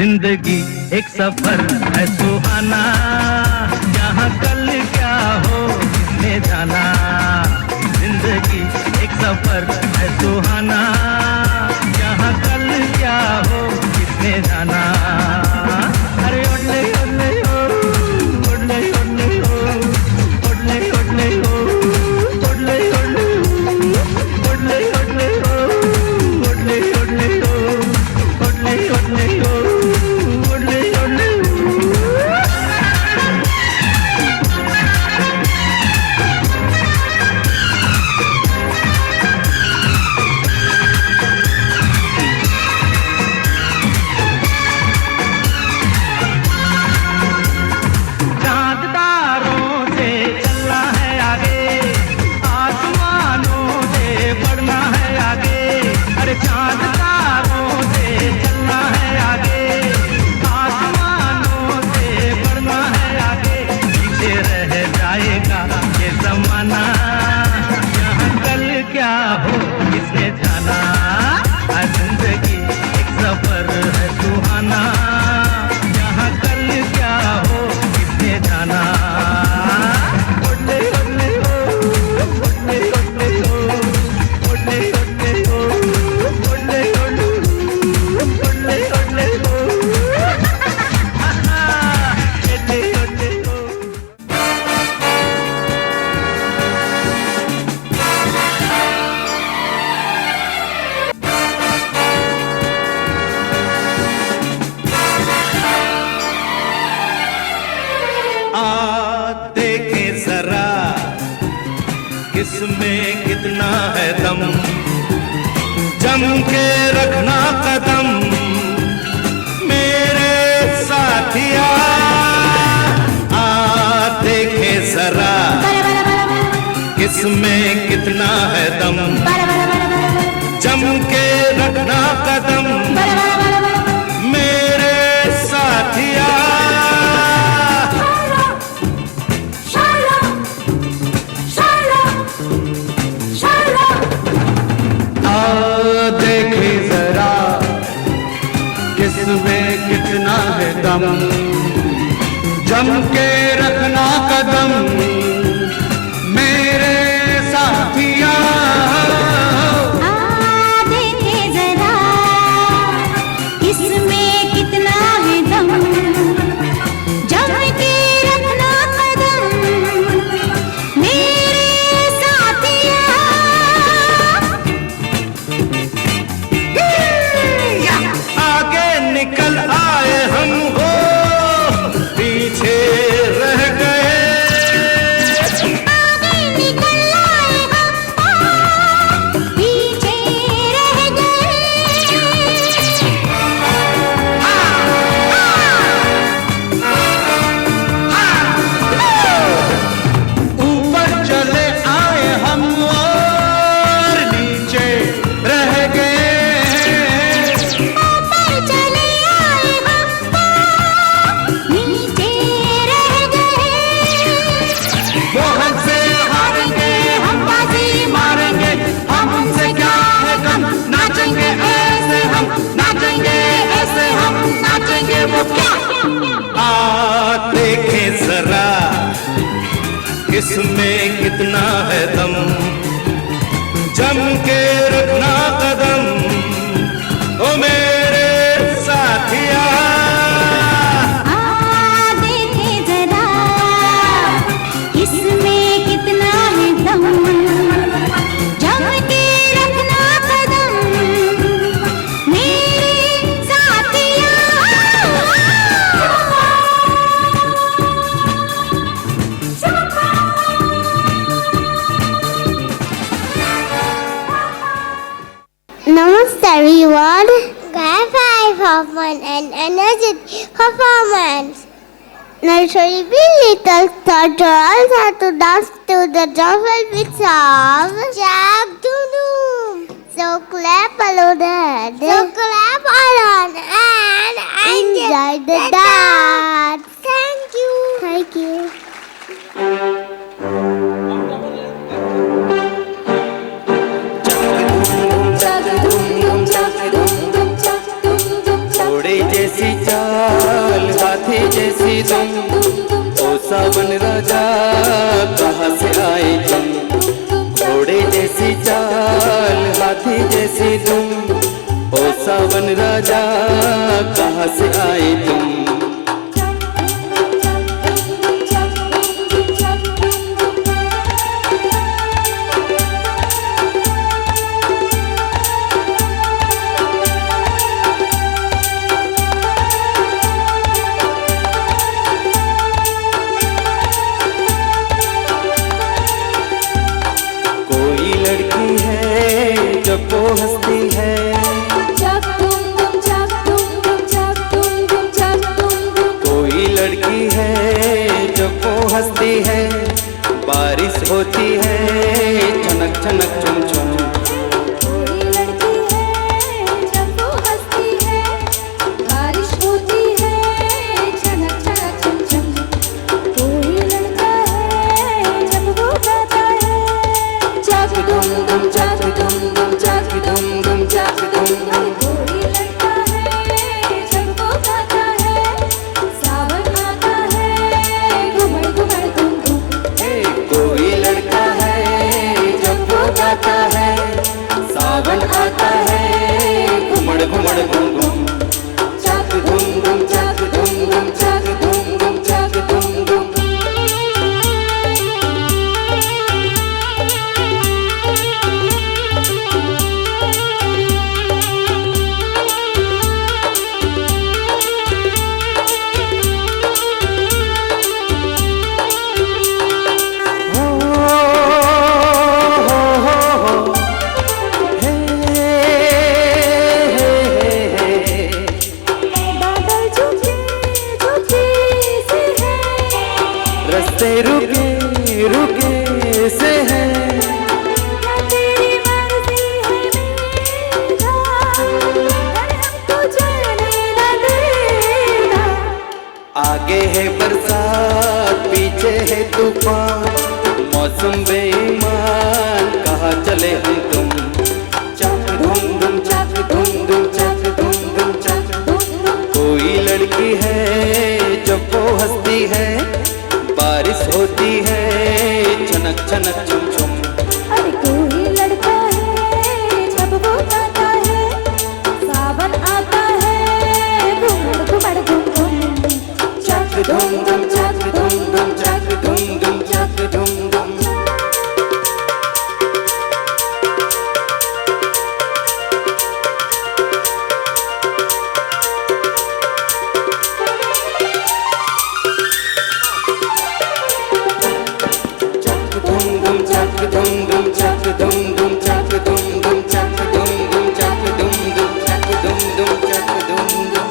जिंदगी एक सफर है सुहाना, यहाँ कल क्या हो किसने जाना। जिंदगी एक सफर है सुहाना, यहाँ कल क्या हो किसने जाना। अरे ओडले ओडले ओ, ओडले ओडले ओ, ओडले ओडले ओ, ओडले ओडले ओ, ओडले ओडले ओ, ओडले ओडले ओ, ओडले ओडले ओ, ओडले ओडले चाँद तारों से चलना है आगे, आसमानों से बढ़ना है आगे। अरे चाँद तारों से चलना है आगे, आसमानों से बढ़ना है आगे। पीछे रह जाएगा ये जमाना, यहाँ कल क्या हो किसने जाना। जिंदगी एक सफर है सुहाना, यहाँ कल क्या हो किसने जाना। ओडले ओडले ओ, ओडले ओडले ओ, ओडले ओडले ओ, ओडले ओडले ओ, ओडले ओडले ओ, ओडले ओडले ओ। देखे जरा किसमें कितना है दम, जम के रखना कदम मेरे साथिया। देखे जरा किसमें कितना है दम, जम के रखना कदम मेरे साथिया। देखे जरा किसमें कितना है दम, जम के रखना कदम मेरे साथिया। देखे जरा किसमें कितना है दम, जम के रखना कदम मेरे साथिया। आगे निकल आए हम हो, पीछे रह गए। आगे निकल आए हम, पीछे रह गए। ऊपर चले आए हम और नीचे रह गए। ऊपर चले आए हम, नीचे रह गए। वो हमसे हारेंगे हम बाजी मारेंगे, हम उनसे क्या है कम। नाचेंगे ऐसे हम, नाचेंगे ऐसे हम, नाचेंगे वो क्या। देखे जरा किसमें कितना है दम, जम के रखना कदम ओ मेरे साथिया। देखे जरा किसमें कितना है दम, जम के रखना कदम मेरे साथिया। Namaste everyone. Grade 5 of fun and energetic performance. Nursery little turtles had to dance to the jungle beats of Jack Doom. So clap along the head. So clap along and enjoy the dance. Thank you. Thank you. घोड़े जैसी चाल सावन राजा कहाँ से आए तुम, घोड़े जैसी चाल हाथी जैसी तुम, ओ सावन राजा कहाँ से आए तुम। होती है छनक छनक चुम चुम, कोई लड़की है जब वो हंसती है, बारिश होती है छनक छनक चुम चुम। कोई लड़का है जब वो गाता है, जाग दुम दुम जाग दुम दुम जाग दुम दुम जाग दुम दुम। कोई लड़का है जब वो गाता है, सावन आता है घुमड़ घुमड़ घुम घुम। कोई लड़का है जब वो गाता है, सावन आता है घुमड़ घुमड़ घुम घुम, जाग दुम दुम जाग दुम दुम जाग दुम दुम जाग दुम दुम। बादल झुके झुके से है, रस्ते रुके रुके से है, क्या तेरी मर्जी है मेरा, पर हमको जाने न देना। आगे है बरसात पीछे है तूफान, मौसम बेईमान कहाँ चले हम तुम, चक धुम धुम चक धुम धुम चक धुम धुम चक धुम धुम। कोई लड़की है जब वो हंसती है, बारिश होती है छनक छनक चुम चुम। अरे कोई लड़का है जब वो गाता है, सावन आता है घुमड़ घुमड़ घुम घुम। चक धुम धुम चक धुम धुम चक धुम धुम चक धुम धुम। चक धुम धुम चक धुम धुम चक धुम धुम चक धुम धुम चक धुम धुम चक धुम धुम चक धुम धुम चक धुम धुम।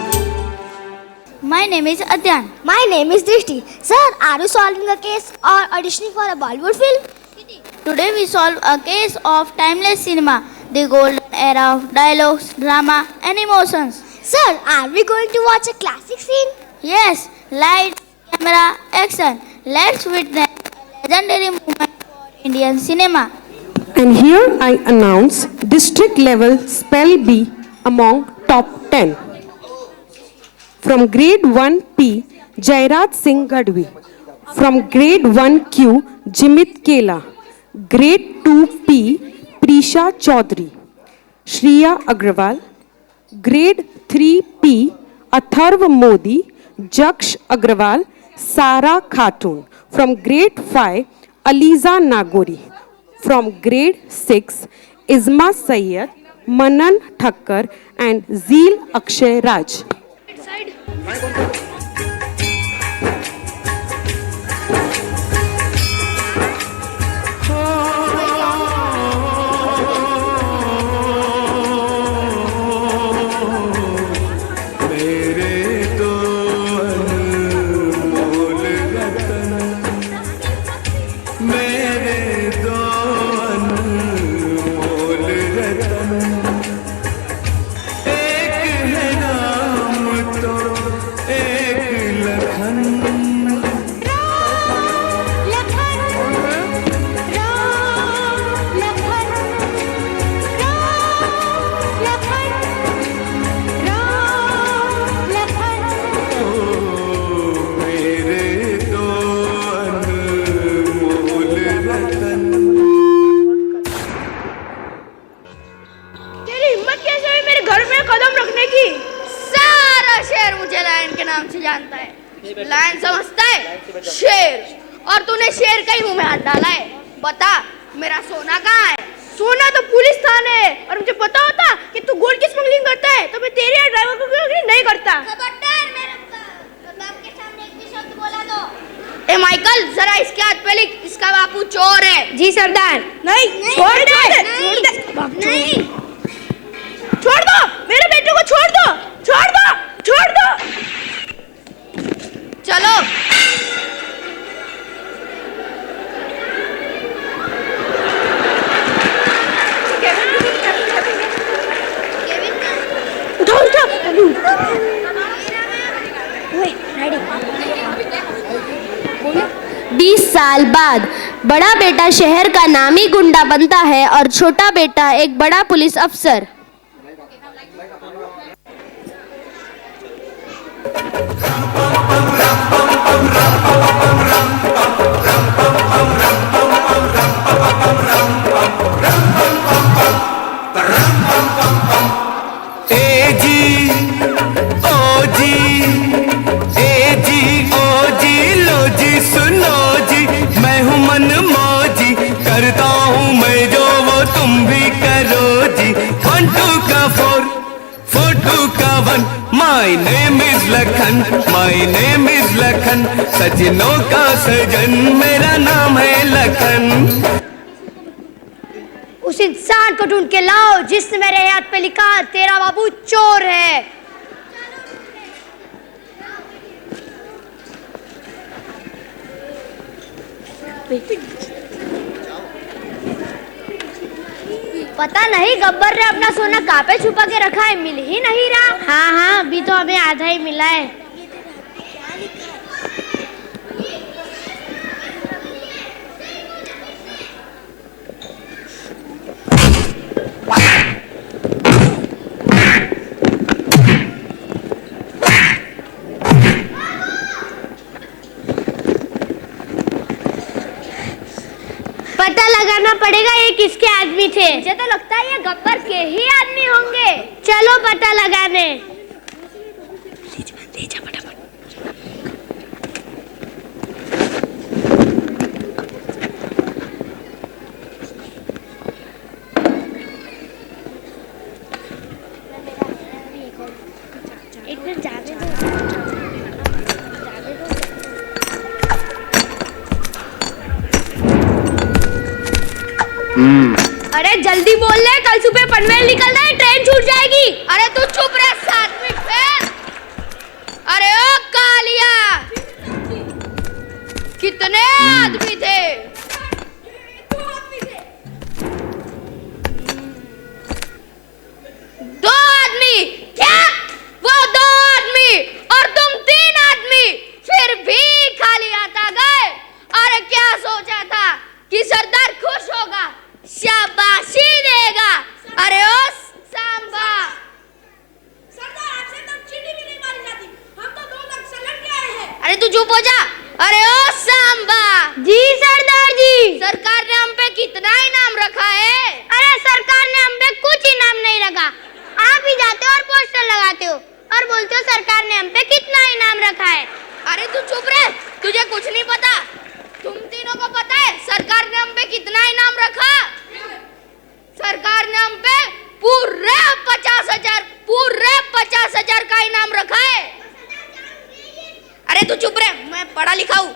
My name is Adyan. My name is Drishti. Sir, are you solving a case or auditioning for a Bollywood film? Today we solve a case of timeless cinema, the golden era of dialogues, drama and emotions. Sir, are we going to watch a classic scene? Yes, lights, camera, action. Let's witness a legendary moment for Indian cinema. And here I announce district level spell bee among top 10. From grade 1P, Jairaj Singh Gadvi. From grade 1Q, Jimit Kela. Grade 2P, Prisha Chaudhary. Shriya Agrawal. Grade 3P, Atharv Modi, Jaksh Agrawal, Sara Khatun. From grade 5, Aliza Nagori. From grade 6, Isma Sayyed, Manan Thakkar and Zeel Akshay Raj. एक है नाम तो एक की सारा शहर मुझे lion के नाम से जानता है। लायन समझता है शेर, और तूने शेर का ही मुंह में हाथ डाला है। बता मेरा सोना कहाँ है? सोना तो पुलिस थाने है, और मुझे पता होता कि तू गोल्ड की स्मगलिंग करता है तो मैं तेरे ड्राइवर को नहीं करता। खबरदार मेरे बाप के सामने एक भी शब्द बोला तो। ए माइकल, जरा इसके हाथ पे लिख, इसका बापू चोर है। जी सरदार। नहीं, छोड़ दे। छोड़ दो मेरे बेटे को, छोड़ दो। चलो उठो। 20 साल बाद बड़ा बेटा शहर का नामी गुंडा बनता है और छोटा बेटा एक बड़ा पुलिस अफसर। My name is लखन, सजनों का सजन मेरा नाम है लखन। उस इंसान को ढूंढ के लाओ जिसने मेरे हाथ पे लिखा तेरा बाबू चोर है। पता नहीं गब्बर ने अपना सोना कहाँ पे छुपा के रखा है, मिल ही नहीं रहा। हाँ, अभी तो हमें आधा ही मिला है। पता लगाना पड़ेगा ये किसके आदमी थे। मुझे तो लगता है ये गब्बर के ही आदमी होंगे। चलो पता लगाने। अरे जल्दी बोल ले, कल सुबह पनवेल निकलना है, ट्रेन छूट जाएगी। अरे तू चुप रह, 7 मिनट फिर। अरे ओ कालिया, कितने आदमी थे? 2 आदमी। क्या? वो 2 आदमी और तुम 3 आदमी, फिर भी खाली हाथ गए। अरे क्या सोचा था कि सरदार खुश होगा, शाबाशी देगा? अरे ओ सांबा, सरदार आपसे तो चीनी भी नहीं मारी जाती, हम तो 2 लाख से लड़ के आए हैं। अरे तू चुप हो जा। अरे ओ सांबा। जी सरदार जी। सरकार ने हम पे कितना इनाम रखा है? अरे सरकार ने हम पे कुछ इनाम नहीं रखा। आप ही जाते हो और पोस्टर लगाते हो और बोलते हो सरकार ने हम पे कितना इनाम रखा है। अरे तू चुप रह, तुझे कुछ नहीं पता। तुम तीनों को पता है सरकार ने हम पे कितना इनाम रखा? सरकार ने हम पे पूरे 50,000 का इनाम रखा है। अरे तू चुप रह, मैं पढ़ा लिखा हूँ।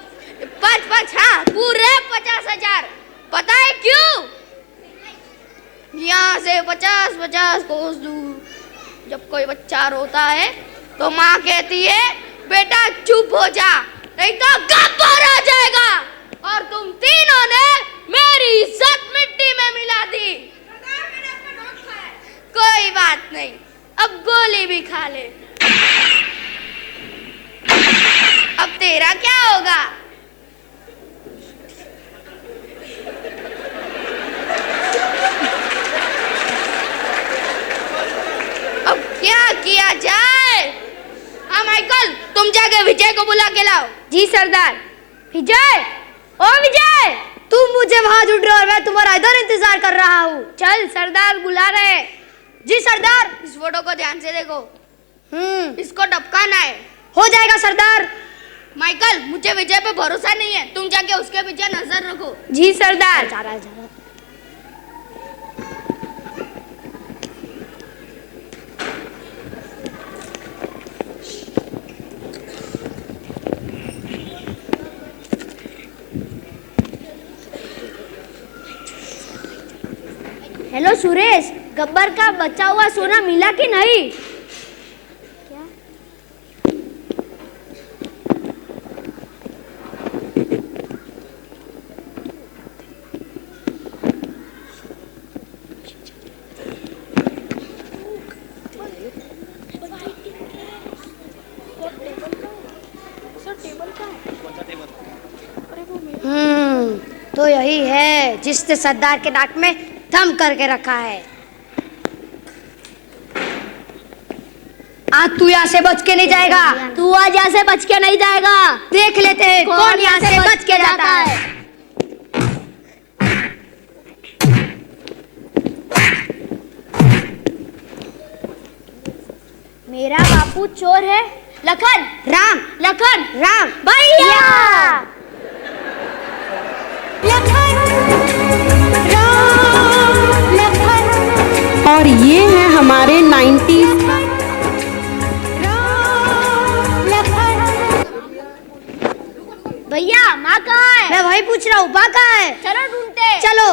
5 हाँ, पूरे 50,000। पता है क्यों? यहाँ से 50 कोस दूर जब कोई बच्चा रोता है तो माँ कहती है बेटा चुप हो जा, नहीं तो गब्बर आ जाएगा। और तुम तीनों ने मेरी इज्जत मिट्टी में मिला दी। कोई बात नहीं, अब गोली भी खा ले। अब तेरा क्या होगा? अब क्या किया जाए? हाँ माइकल, तुम जाके विजय को बुला के लाओ। जी सरदार। विजय, ओ विजय, तुम मुझे वहां ढूंढ रहे हो और मैं तुम्हारा इधर इंतजार कर रहा हूँ। चल सरदार बुला रहे। जी सरदार। इस फोटो को ध्यान से देखो। इसको टपकाना है। हो जाएगा सरदार। माइकल, मुझे विजय पे भरोसा नहीं है, तुम जाके उसके पीछे नजर रखो। जी सरदार। हेलो सुरेश, गब्बर का बचा हुआ सोना मिला कि नहीं? तो यही है जिसने सरदार के नाक में दम करके रखा है। आज तू यहाँ से बच के नहीं जाएगा। तू आज यहाँ से बच के नहीं जाएगा। देख लेते हैं कौन यहाँ से बच के जाता है। मेरा बापू चोर है। लखन, राम, लखन, राम, भैया। और ये है हमारे 90s। भैया माँ कहाँ है? मैं वही पूछ रहा हूँ, माँ कहाँ है? चलो ढूंढते। चलो।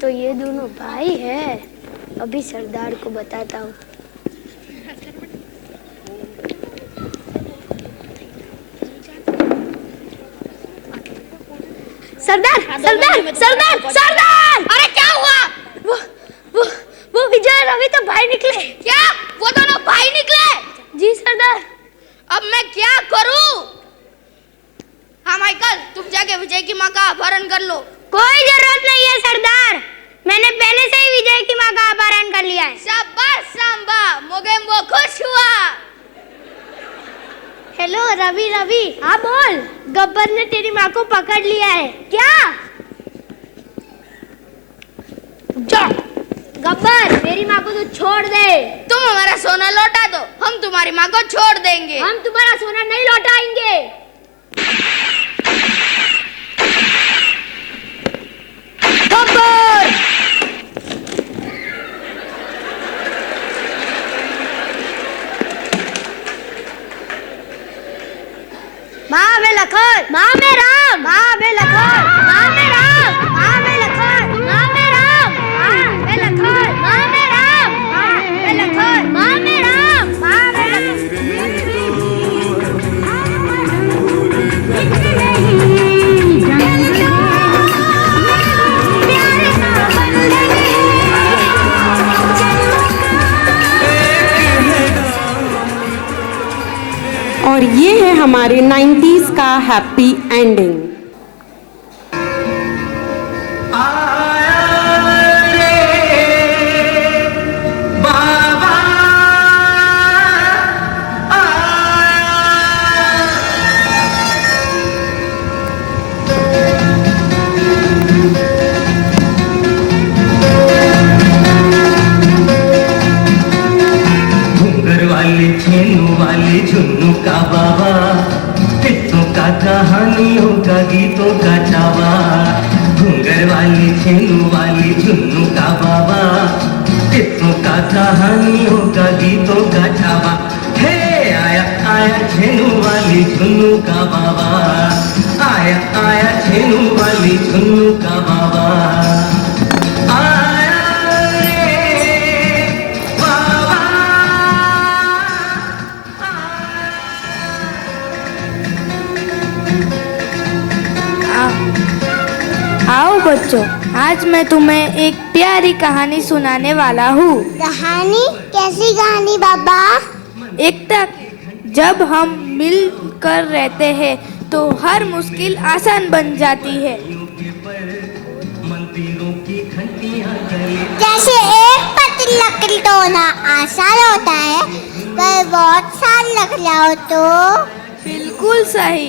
तो ये दोनों भाई है। अभी सरदार को बताता हूँ। सरदार, सरदार, सरदार, सरदार! अरे क्या हुआ? वो विजय रवि तो भाई निकले। क्या? वो दोनों भाई निकले? जी सरदार। अब मैं क्या करूं? हाँ माइकल, तुम जाके विजय की माँ का अपहरण कर लो। कोई जरूरत नहीं है सरदार, मैंने पहले से ही विजय की माँ का अपहरण कर लिया है। शाबाश सांबा, मोगेम्बो खुश हुआ। हेलो रवि। रवि, हाँ बोल। गब्बर ने तेरी माँ को पकड़ लिया है। क्या? जा गब्बर, मेरी माँ को तो छोड़ दे। तुम हमारा सोना लौटा दो, हम तुम्हारी माँ को छोड़ देंगे। हम तुम्हारा सोना नहीं लौटाएंगे। गब्बर! माँ में लखन, माँ में राम, माँ में लखन, माँ में राम, माँ में लखन, माँ में राम, माँ में लखन, माँ में राम, माँ में लखन, माँ में राम, माँ में और ये है हमारे 90s का हैप्पी एंडिंग। झुन्नू का बाबा, किस्सों का कहानियों का गीतों का चावा। घूंगर वाली छेनू वाली झुन्नू का बाबा, किस्सों का कहानियों का गीतों का चावा। हे आया आया छेनू वाली झुन्नू का बाबा, आया आया छेनू वाली झुन्नू का बाबा। आओ बच्चों, आज मैं तुम्हें एक प्यारी कहानी सुनाने वाला हूँ। कहानी? कैसी कहानी बाबा? एक तक जब हम मिलकर रहते हैं तो हर मुश्किल आसान बन जाती है। जैसे एक पतली लकड़ी तोड़ना आसान होता है, पर बहुत साल लग जाओ तो। बिल्कुल सही।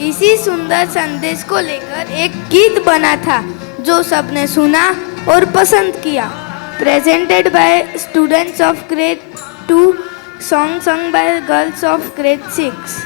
इसी सुंदर संदेश को लेकर एक गीत बना था जो सबने सुना और पसंद किया। presented by students of grade 2, song sung by girls of grade 6.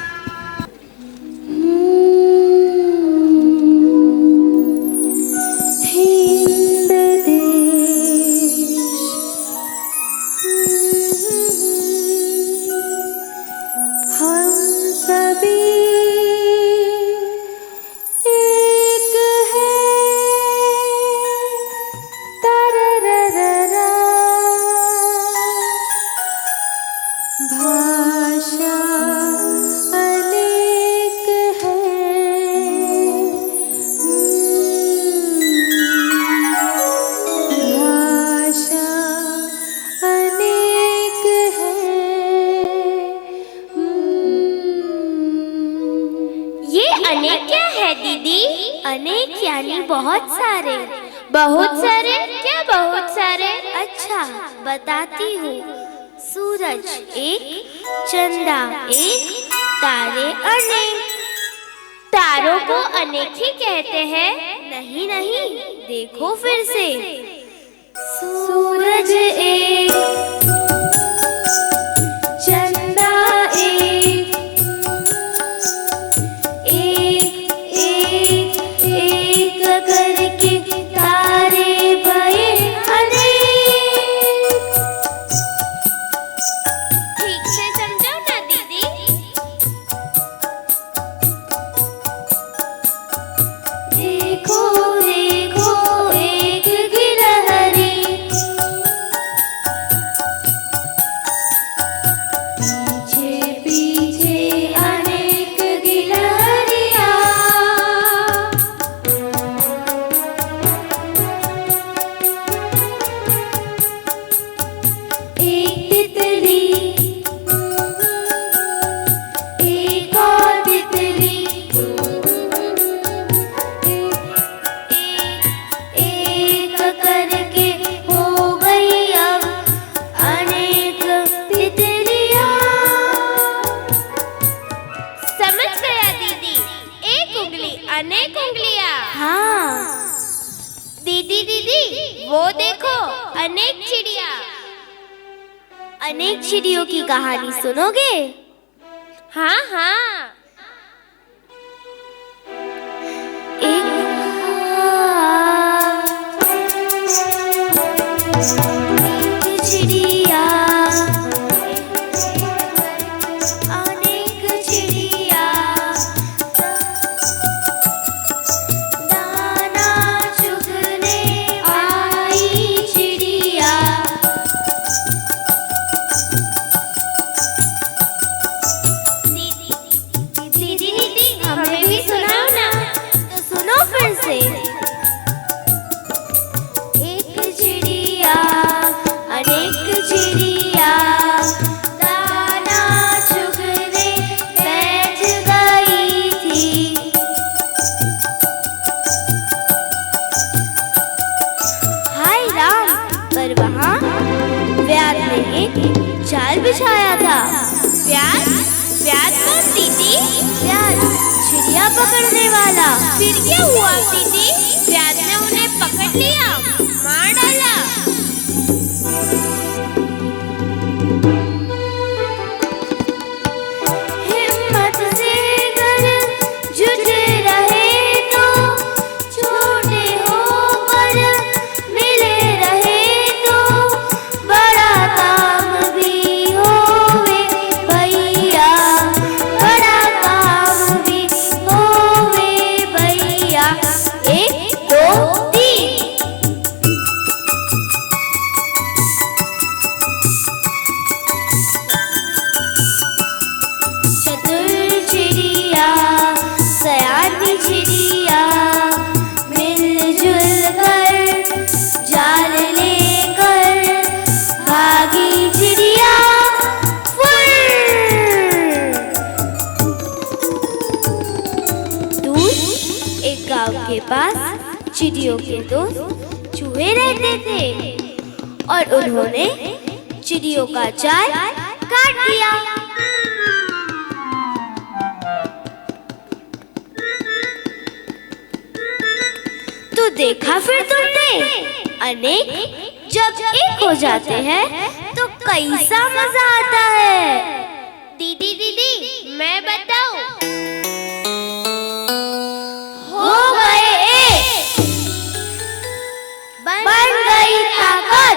अनेक क्या है दीदी? अनेक यानी बहुत सारे। बहुत सारे? क्या बहुत सारे? अच्छा बताती हूँ। सूरज एक, चंदा एक, तारे अनेक। तारों को अनेक ही कहते हैं? नहीं नहीं, देखो फिर से। सूरज एक, चंदा एक, एक एक एक करके तारे भये अनेक। ठीक से समझो ना दीदी। देखो देखो एक गिलहरी, पीछे पीछे अनेक गिलहरियाँ। एक तितली, एक और तितली, एक करके हो गई अब अनेक तितलियाँ। समझ गया दीदी। एक उंगली अनेक उंगलियाँ। हाँ दीदी दीदी वो देखो अनेक चिड़िया। अनेक चिड़ियों की कहानी सुनोगे? हाँ हाँ। एक चिड़िया, अनेक चिड़िया, दाना चुगने आई चिड़िया। दीदी दीदी हमें भी सुनाओ ना। तो सुनो फिर से। एक चिड़िया, अनेक चिड़िया, दाना चुगने बैठ गई थी। हाय राम, पर वहाँ व्याध ने एक जाल बिछाया था। व्याध? व्याध कौन दीदी? व्याध चिड़िया पकड़ने वाला। फिर क्या हुआ दीदी? व्याध ने उन्हें पकड़ लिया, मार डाला। हिम्मत से कर जुट रहे तो छोटे होकर मिले रहे तो बड़ा काम भी होवे भैया, बड़ा काम भी होवे भैया। एक दो तीन। चतुर चिड़िया, सयानी चिड़िया, मिलजुल कर जाल लेकर भागी चिड़िया दूर। एक गांव के पास चिड़ियों के दोस्त चूहे रहते थे और उन्होंने चिड़ियों का जाल काट दिया। तो देखा फिर तुमने, अनेक जब एक हो जाते हैं तो कैसा मजा आता है। दीदी दीदी मैं बताऊं, हो गए एक, बन गई ताकत,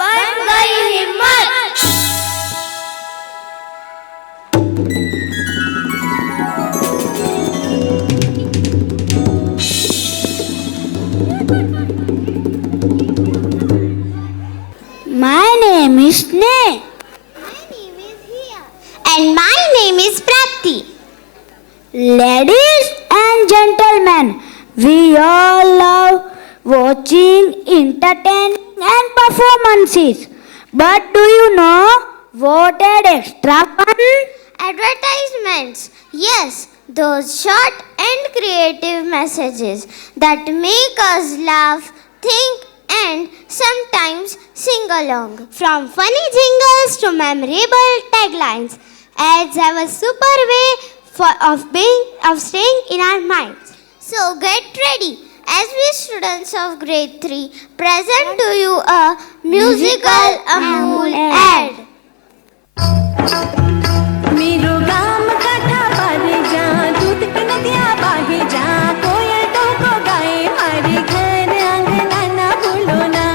बन गई हिम्मत। My name is Sneh. And my name is Prapti. Ladies and gentlemen, we all love watching entertaining and performances. But do you know what add extra fun? Advertisements. Yes, those short and creative messages that make us laugh, think, and sometimes sing along. From funny jingles to memorable taglines, ads have a super way of staying in our minds. So get ready as we students of grade 3 present to you a musical Amul ad. मेरो गाम काठा पारे जा, दूध की नदियाँ बहे जा, कोयल टोको गाए, हमारे घर आंगना ना भूलो ना,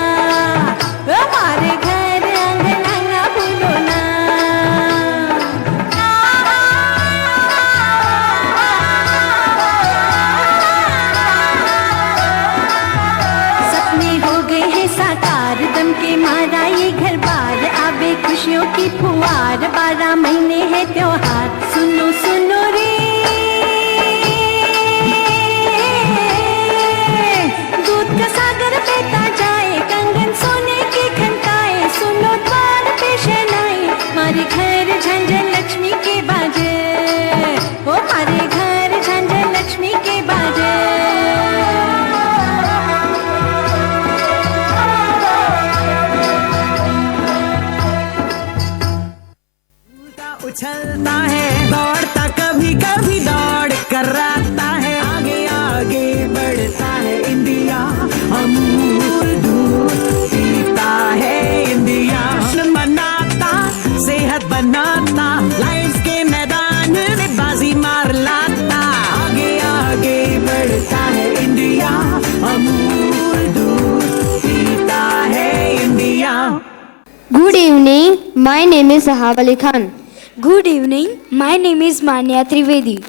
हमारे घर आंगना ना भूलो ना। सपने हो गए हैं साकार, दम के मारा ये घर बार आवे, खुशियों की फुहार, 12 महीने है त्योहार। सुनो सुनो रे, दूध का सागर बहता जाए, कंगन सोने की खनकाए, सुनो द्वार पे शहनाई, हमारे घर झंझन लक्ष्मी के बाजे, ओ हमारे घर झंझन लक्ष्मी के बाजे। उछलता है, दौड़ता कभी कभी दौड़ कर आता है, आगे आगे बढ़ता है इंडिया, अमूल दूध पीता है इंडिया, जश्न मनाता, सेहत बनाता, लाइफ के मैदान में बाजी मार लाता, आगे आगे बढ़ता है इंडिया, अमूल दूध पीता है India. Good evening, my name is Sahab Ali Khan. Good evening, my name is Manya Trivedi.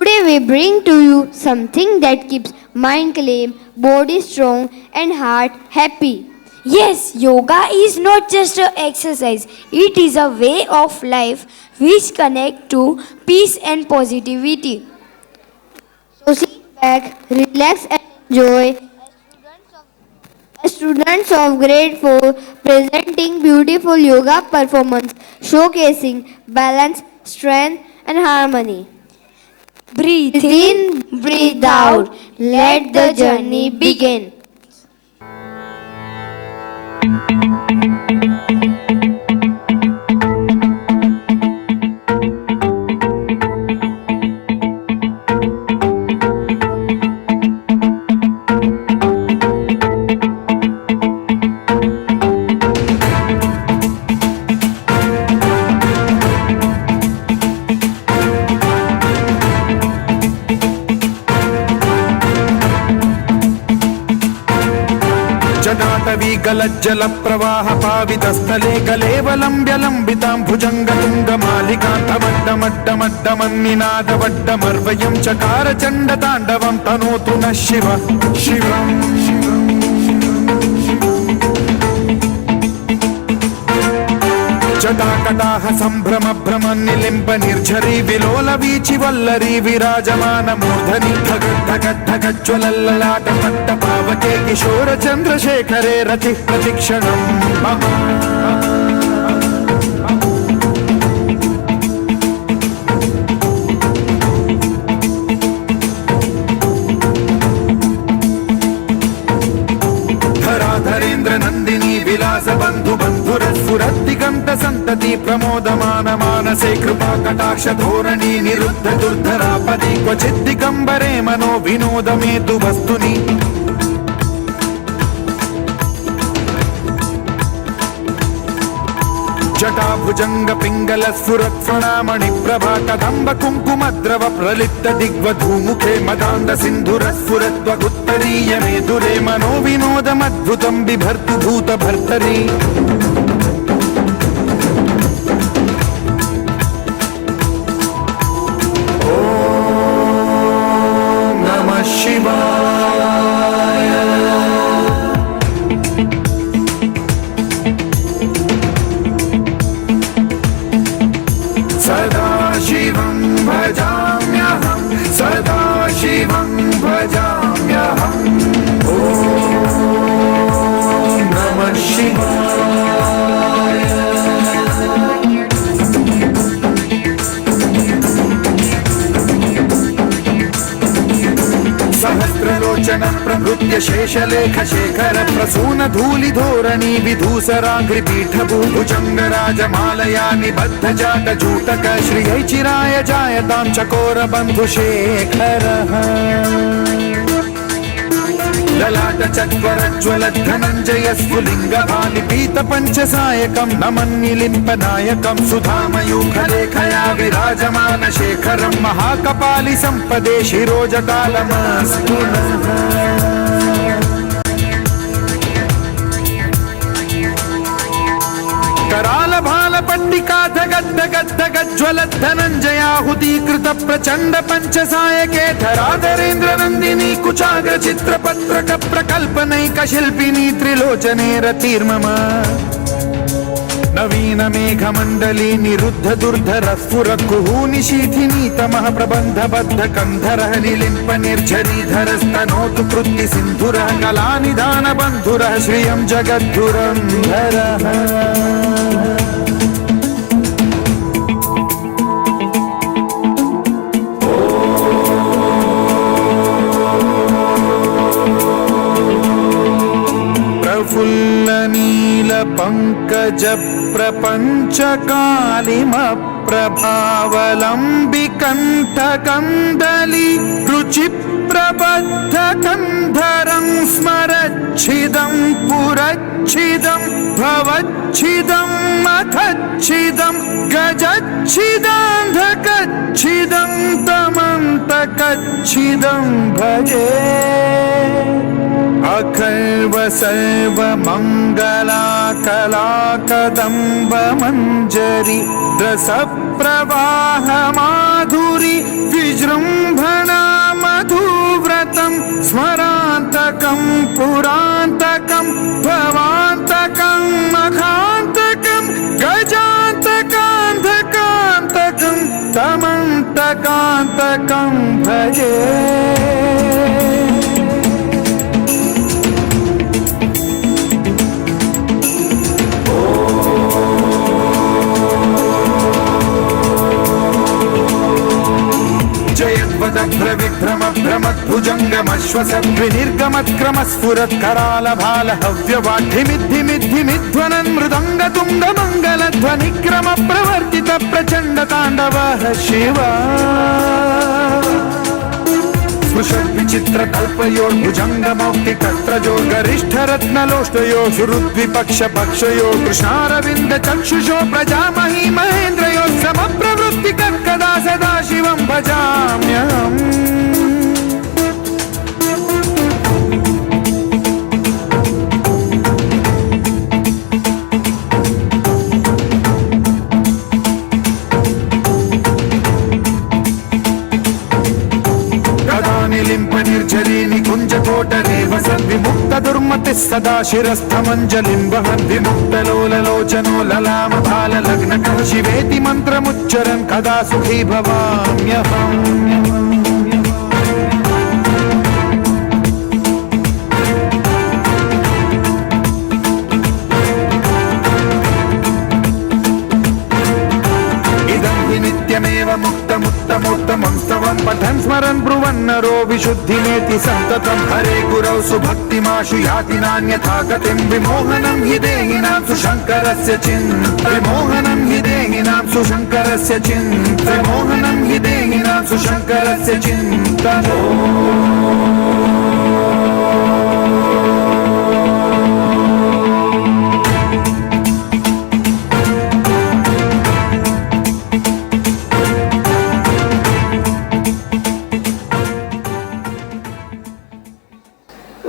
Today we bring to you something that keeps mind clean, body strong and heart happy. Yes, yoga is not just an exercise, it is a way of life which connects to peace and positivity. So sit back, relax and enjoy. Students of grade 4 presenting beautiful yoga performance showcasing balance, strength and harmony. Breathe in, breathe out. Let the journey begin. जटाटवी गलज्जल प्रवाह पावितस्थले कलेवलम्ब्य लम्बितां भुजङ्गतुङ्गमालिकान्तमड्डमड्डमड्डमन्निनादवड्डमर्वयं चकार चण्डताण्डवं तनोतु नः शिव शिवम्। जटाकटाह सम्भ्रम भ्रमन् निलिम्ब निर्झरी विलोल वीचि वल्लरी विराजमान मूर्धनि ढगढगढगज्ज्वलल्ललाट पट्ट पावके किशोर चन्द्रशेखरे रति प्रतिक्षणम्। धराधरेन्द्र नन्दिनी विलास बन्धु बन्धुरस्फुरद्दिगन्त सन्तति प्रमोदमान मानसे कृपा कटाक्ष धोरणी निरुद्ध दुर्धरापदि क्वचित् दिगम्बरे मनो विनोदमेतु वस्तुनि जटा भुजंग पिंगल स्फुरत् फणामणि प्रभा कदम्ब कुङ्कुमद्रव प्रलिप्त दिग्वधूमुखे मदान्ध सिन्धुर स्फुरत्वगुत्तरीय मेधुरे मनो विनोदमद्भुतं बिभर्तु भूत भर्तरि ॐ नमः शिवाय सदा शिवं भजाम्यहं सदा शिवं भजाम्यहम् ॐ नमः शिवाय सहस्रलोचन प्रभृत्य शेषलेख शेखर प्रसून धूलि धोरणी विधूसराग्रिपीठ भूभुजंग राजमालया निबद्ध जाट जूटक श्रियै चिराय जायतां चकोर बंधु शेखरः ललाट चत्वर ज्वलत् धनञ्जय स्फुलिंग भालिपीत पंचसायकं नमन्निलिम्प नायकं सुधामयूखलेखया विराजमान शेखरं महाकपालि संपदे शिरोजटालमस्तु नः कराल भाल पट्टिका धगद् धगद् धगद् ज्वलत् धनञ्जयाहुतीकृत प्रचण्ड पंचसायके धराधरेन्द्र नन्दिनी कुचाग्र चित्रपत्रक प्रकल्पनैक शिल्पिनी त्रिलोचने रतिर्मम नवीन मेघमण्डली निरुद्ध दुर्धर स्फुर कुहूनि शीथिनी तमः प्रबन्ध बद्ध कन्धरः निलिम्प निर्झरीधर स्तनोतु कृत्ति सिन्धुरः कलानिधान बन्धुरः श्रियं जगद्धुरन्धरः प्रफुल्लनील पंकज प्रपंच कालिम प्रभावलंबिकंठ कंदली रुचि प्रबद्ध कंधरं स्मरच्छिदं पुरच्छिदं भवच्छिदं मखच्छिदं गजच्छिदान्धकच्छिदं तमन्तकच्छिदं भजे अखर्व सर्व मंगला कला कदम्ब मंजरी रस प्रवाह माधुरी विजृंभणा मधुव्रतं स्मरान्तकं पुरान्तकं भवान्तकं मखान्तकं गजान्तकान्धकान्तकं तमन्तकान्तकं भजे विभ्रम भ्रमद्भुजङ्गमश्वसद्विनिर्गमत्क्रम स्फुरत् कराल भाल हव्यवाढ्यमिद्धिमिद्धिमिध्वनन् मृदङ्ग तुङ्ग मङ्गलध्वनिक्रम प्रवर्तित प्रचण्ड ताण्डवः शिवा स्पृशद्विचित्र कल्पयो भुजङ्गमौक्तिकत्रजो गरिष्ठ रत्नलोष्टयो सुहृद्विपक्ष पक्षयो कृष्णारविन्द चक्षुषो प्रजामहि महेन्द्रयो समप्रवृत्ति कदा सदा शिवं भजाम्यहम् निर्झरी निकुंज कोटरे वसद्विमुक्त दुर्मतिः सदा शिरस्थमञ्जलिं वहन् विमुक्तलोललोचनो ललाम भाल लग्नकः शिवेति मन्त्रमुच्चरन् कदा सुखी भवाम्यहम् नित्यमेव मुक्तमुत्तमोत्तमं स्तवं पठन् स्मरन् ब्रुवन्नरो विशुद्धिमेति सन्ततं हरे गुरौ सुभक्तिमाशु याति नान्यथा गतिं विमोहनं हि देहिनां सुशङ्करस्य चिन्त विमोहनं हि देहिनां सुशङ्करस्य चिन्त विमोहनं हि देहिनां सुशङ्करस्य चिन्त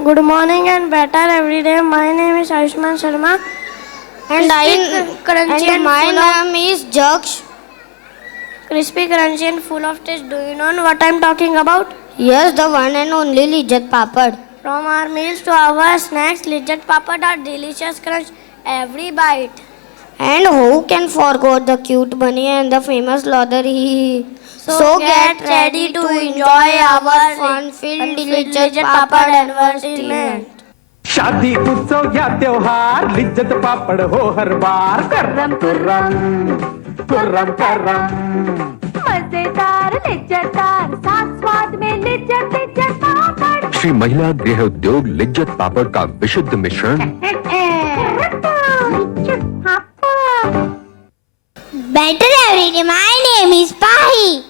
Good morning and better every day. My name is Ayushman Sharma. And my name is Jaksh. Crispy, crunchy and full of taste. Do you know what I'm talking about? Yes, the one and only Lijjat Papad. From our meals to our snacks, Lijjat Papad are delicious crunch every bite. And who can forget the cute bunny and the famous lottery? So get ready to enjoy our fun-filled Lijjat Papad advertisement. शादी उत्सव या त्योहार लिज्जत पापड़ हो हर बार कर्रम कुर्रम कुर्रम कर्रम मजेदार लिज्जतदार साथ स्वाद में लिज्जत लिज्जत पापड़। श्री महिला गृह उद्योग लिज्जत पापड़ का विशुद्ध मिश्रण। Better every day. My name is Pahi.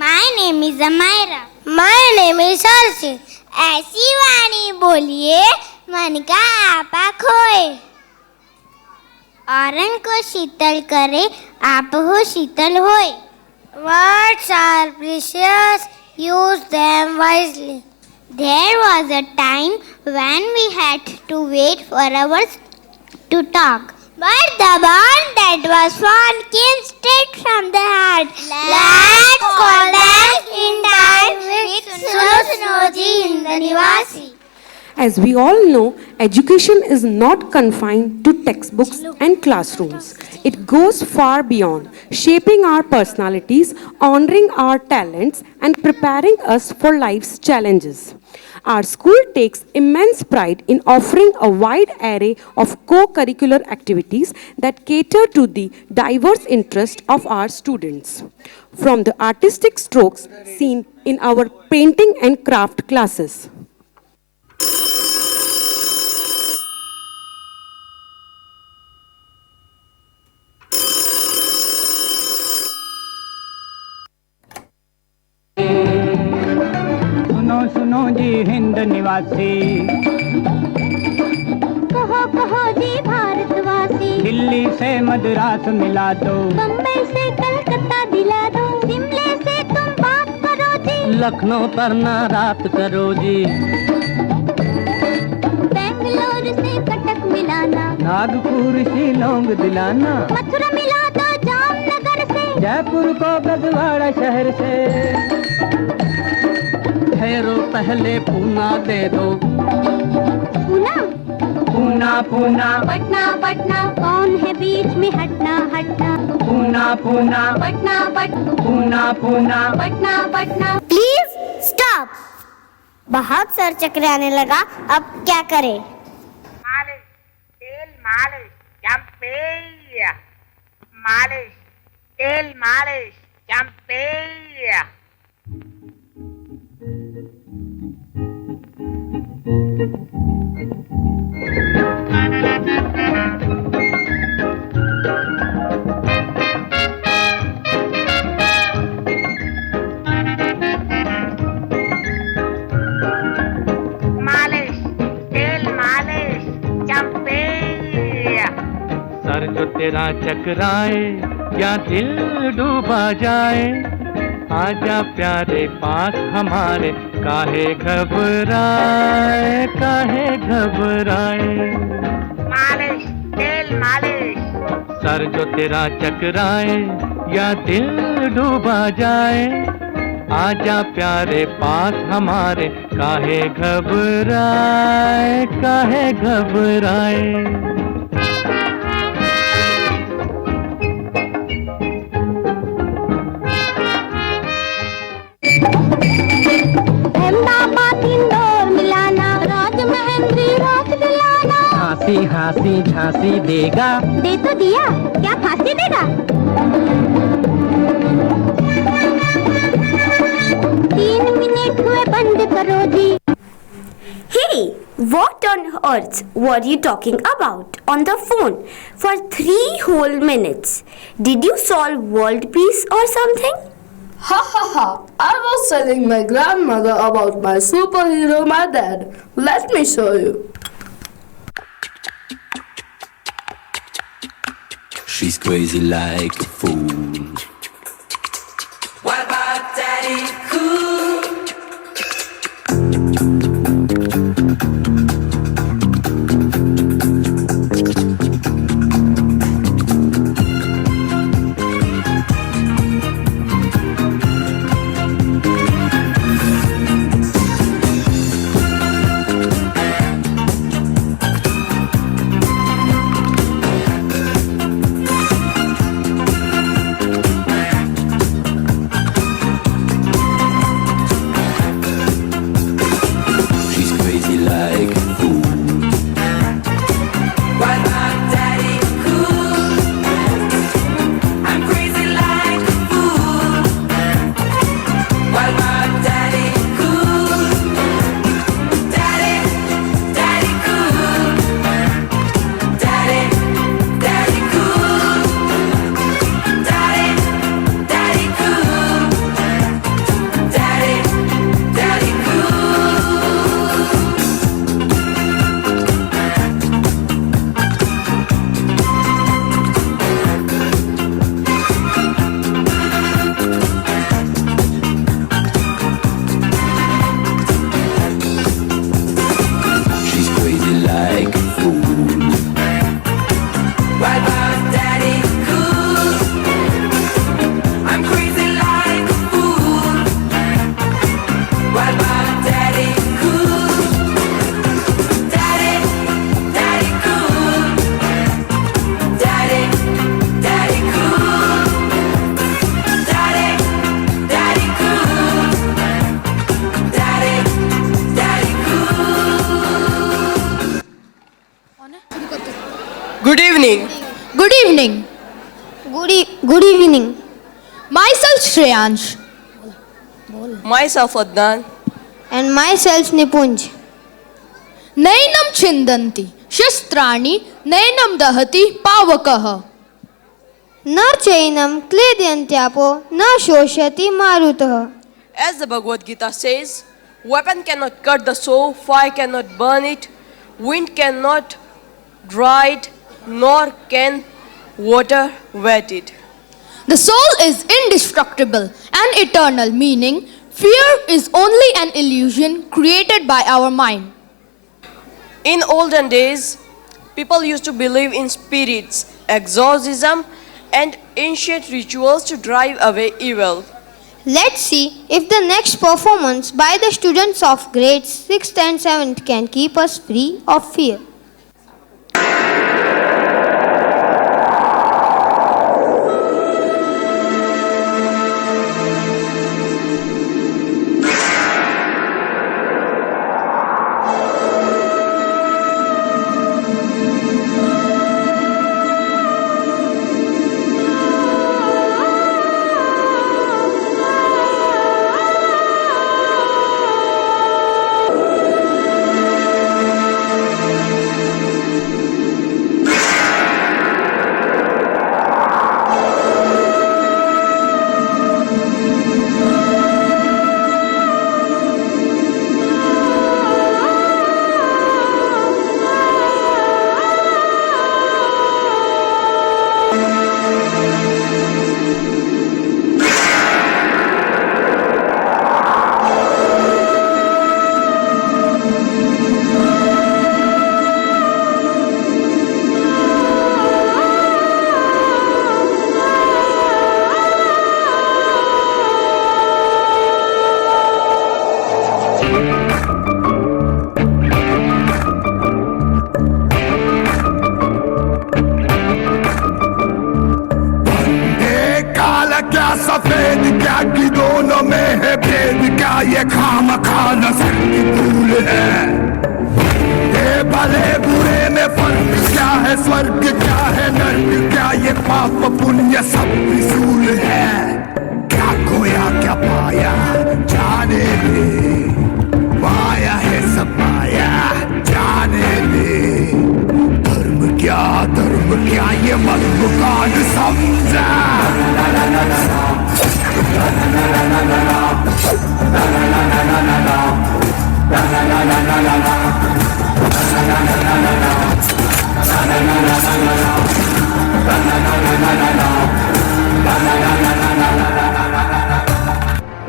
My name is Amaira. My name is Archie. ऐसी वाणी बोलिए मन का आपा खोए, औरन को शीतल करे आप हो शीतल होए. Words are precious. Use them wisely. There was a time when we had to wait for hours to talk. But the bond that was formed came straight from the heart. Let's call back in time with Sunoji in the Nivasi. As we all know, education is not confined to textbooks and classrooms. It goes far beyond, shaping our personalities, honoring our talents, and preparing us for life's challenges. Our school takes immense pride in offering a wide array of co-curricular activities that cater to the diverse interests of our students. From the artistic strokes seen in our painting and craft classes. सुनो जी हिंद निवासी, कहो जी भारतवासी, दिल्ली से मद्रास मिला दो, बम्बई से कलकत्ता दिला दो, शिमले से तुम बात करो जी, लखनऊ पर ना रात करो जी, बेंगलोर से कटक मिलाना, नागपुर शिलोंग दिलाना, मथुरा मिला दो जामनगर से, जयपुर को गजवाड़ा शहर से, ठहरो पहले पूना दे दो, पूना पूना पूना, पटना पटना, कौन है बीच में हटना हटना, पूना पूना, पटना पटना, पूना पूना, पटना पटना. Please stop. बहुत सर चकराने लगा, अब क्या करें? मालिश, तेल मालिश, चंपे, मालिश, तेल मालिश, चंपे. सर जो तेरा चकराए या दिल डूबा जाए, आजा प्यारे पास हमारे, काहे घबराए काहे घबराए. मालिश, तेल मालिश. सर जो तेरा चकराए या दिल डूबा जाए, आजा प्यारे पास हमारे, काहे घबराए काहे घबराए. अहमदाबाद इंदौर मिलाना, राजमहेंद्री रात दिलाना, हाँसी हाँसी झांसी देगा, दे तो दिया, क्या फांसी देगा? 3 मिनट हुए, बंद करो जी. Hey, what on earth were you talking about on the phone for 3 whole minutes? Did you solve world peace or something? Ha ha ha! I was telling my grandmother about my superhero, my dad. Let me show you. She's crazy like a fool. What about Daddy Cool? Good evening. Good evening. Good evening. Myself Shreyansh. Myself Adnan. And myself Nipunj. Nainam chindanti, shastrani, nainam dahati, pavakaha. न चैनम क्लेदयन्त्यापो न शोषयति मारुतः. As the Bhagavad Gita says, weapon cannot cut the soul, fire cannot burn it, wind cannot dry it, nor can water wet it. The soul is indestructible and eternal, meaning fear is only an illusion created by our mind. In olden days, people used to believe in spirits, exorcism, and ancient rituals to drive away evil. Let's see if the next performance by the students of grades 6th and 7th can keep us free of fear. सफेद क्या कि दोनों में है भेद क्या ये खामखा नस्ल की भूल है ये भले बुरे में फर्क क्या है स्वर्ग क्या है नर्क क्या ये पाप पुण्य सब विसूल है क्या खोया क्या पाया जाने दे पाया है सब पाया जाने दे धर्म क्या ये मर्म कांड समझा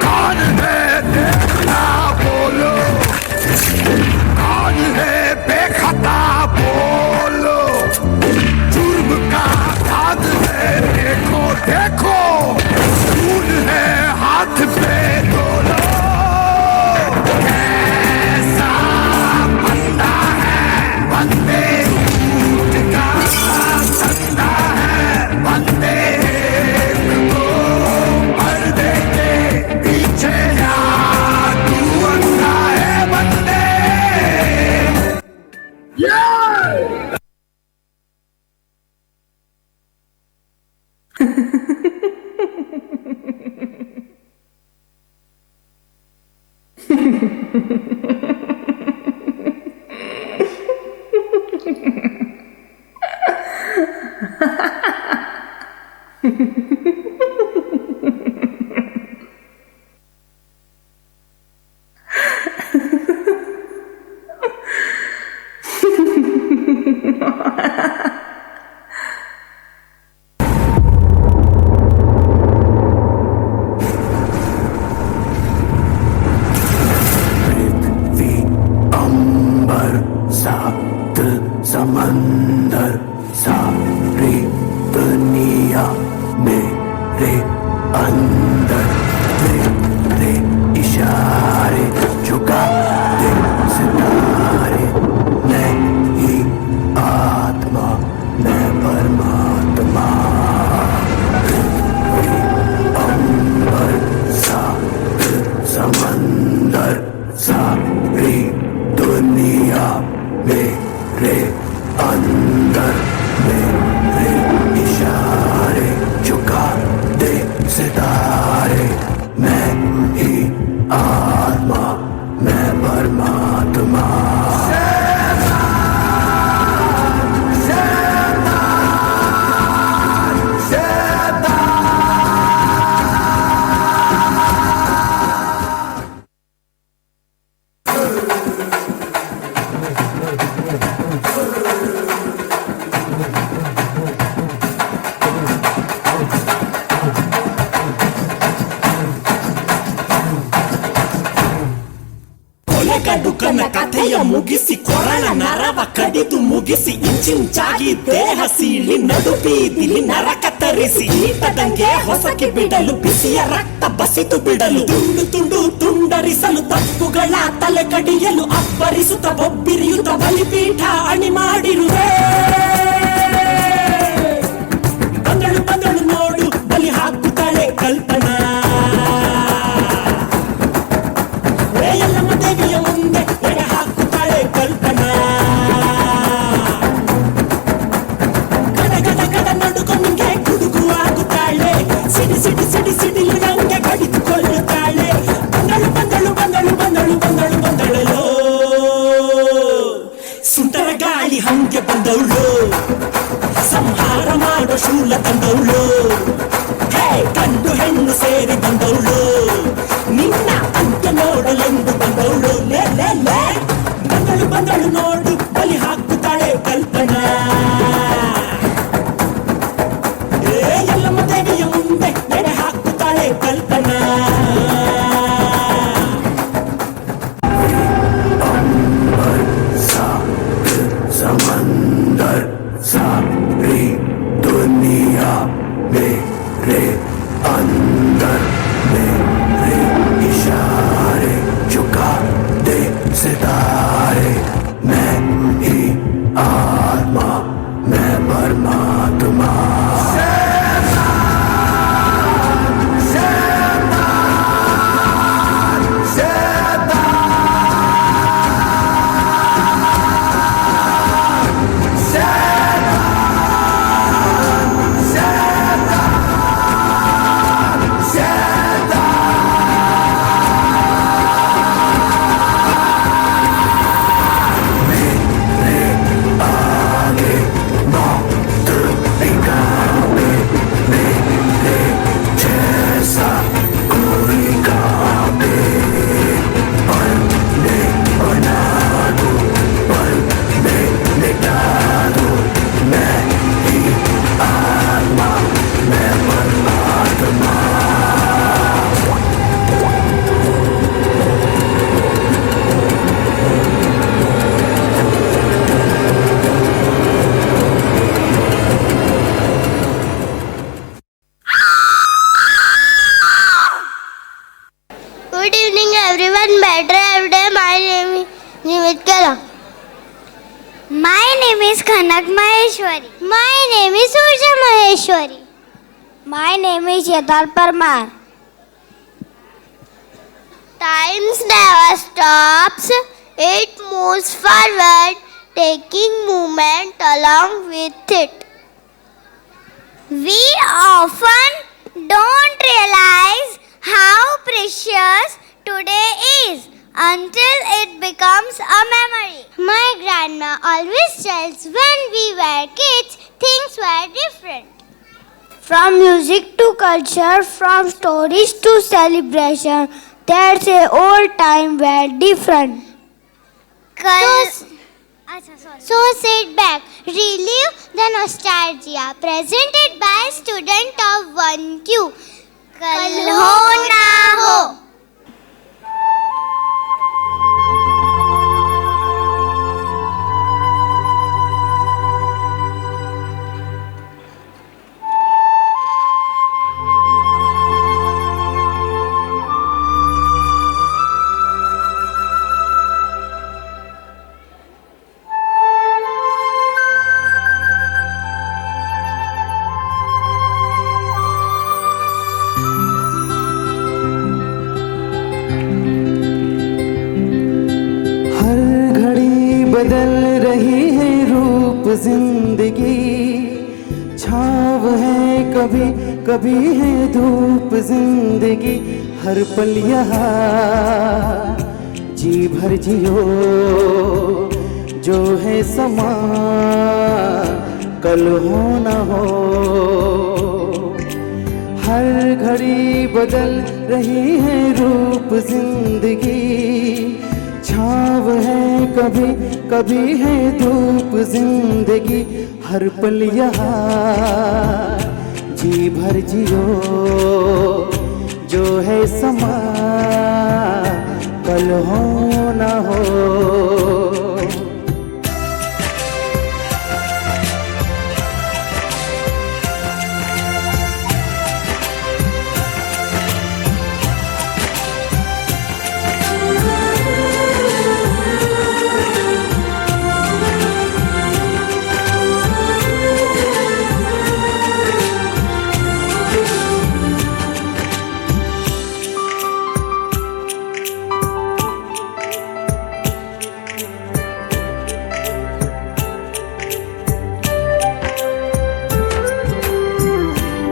कौन है देखना बोलो कौन है बेखता बोलो जुर्म का दाद है देखो देखो खून है हाथ पे दोनों कैसा बंदा है बंदे झूठ का बंदा है बंदे को पर्दे के पीछे या तू अंधा है बंदे समंदर सारी दुनिया मेरे अंदर तेरे इशारे झुका दे सितारे मैं ही आत्मा मैं परमात्मा अंबर समंदर सारी दुनिया मेरे अंदर मेरे इशारे झुका दे सितारे मैं ही आत्मा मैं परमात्मा ಡುಕನ ಕಥೆಯ ಮುಗಿಸಿ ಕೊರಳ ನರವ ಕಡಿದು ಮುಗಿಸಿ ಇಂಚಿಂಚಾಗಿ ದೇಹ ಸೀಳಿ ನಡು ಬೀದಿಲಿ ನರಕ ತರಿಸಿ ಈಟದಂಗೆ ಹೊಸಕಿ ಬಿಡಲು ಬಿಸಿಯ ರಕ್ತ ಬಸಿದು ಬಿಡಲು ತುಂಡು ತುಂಡು ತುಂಡರಿಸಲು ತಪ್ಪುಗಳ ತಲೆ ಕಡಿಯಲು ಅಬ್ಬರಿಸುತ್ತ ಬೊಬ್ಬಿರಿಯುತ್ತ ಬಲಿಪೀಠ ಅಣಿ ಮಾಡಿರುವೆ ಬಂದಳು ಬಂದಳು ನೋಡು ಬಲಿ ಹಾಕುತ್ತಾಳೆ ಕಲ್ಪನಾ ಎಲ್ಲಮ್ಮ ದೇವಿಯ ಮುಂದೆ ಎಡೆ ಹಾಕುತ್ತಾಳೆ ಕಲ್ಪನಾ ಗಡ ಗಡ ಗಡ ನಡುಕೊಮ್ಮಿಗೆ ಗುಡುಗು ಆಗುತ್ತಾಳೆ ಸಿಡಿ ಸಿಡಿ ಸಿಡಿ ಸಿಡಿಲು ನಂಗೆ ಕಡಿದುಕೊಳ್ಳುತ್ತಾಳೆ ಬಂದಳು ಬಂದಳು ಬಂದಳು ಬಂದಳು ಬಂದಳು ಬಂದಳಲೋ ಸುಂಟರ ಗಾಳಿ ಹಂಗೆ ಬಂದವಳು ಸಂಹಾರ ಮಾಡೋ ಶೂಲ ತಂದವಳು ಹೇ ಗಂಡು ಹೆಣ್ಣು ಸೇರಿ ಬಂದವಳು ನಿನ್ನ ಅಂತ್ಯ ನೋಡಲೆಂದು ಬಂದವಳು ಲೇ ಲೇ ಲೇ ಬಂದಳು ಬಂದಳು ನೋಡು ಬಲಿ ಹಾಕುತ್ತಾಳೆ ಕಲ್ಪನಾ ಎಲ್ಲಮ್ಮ ದೇವಿಯ ಮುಂದೆ ಎಡೆ ಹಾಕುತ್ತಾಳೆ ಕಲ್ಪನಾ समंदर सारी दुनिया मेरे अंदर मेरे इशारे झुका दे सितारे मैं ही आत्मा मैं परमात्मा Good evening, everyone. Better every day. My name is Nimit Kala. My name is Khanak Maheshwari. My name is Surja Maheshwari. My name is Yadal Parmar. Time never stops. It moves forward, taking movement along with it. We often don't realize how precious today is until it becomes a memory. My grandma always tells when we were kids, things were different. From music to culture, from stories to celebration, there's a old time were different. So sit back, relive the nostalgia presented by student of 1Q. कल हो ना हो। जिंदगी, छाव है कभी कभी है धूप जिंदगी, हर पल यहाँ जी भर जियो, जो है समा कल हो न हो, हर घड़ी बदल रही है रूप जिंदगी, छाव है कभी कभी है धूप जिंदगी, हर पल यहाँ जी भर जियो, जो है समा कल हो न हो।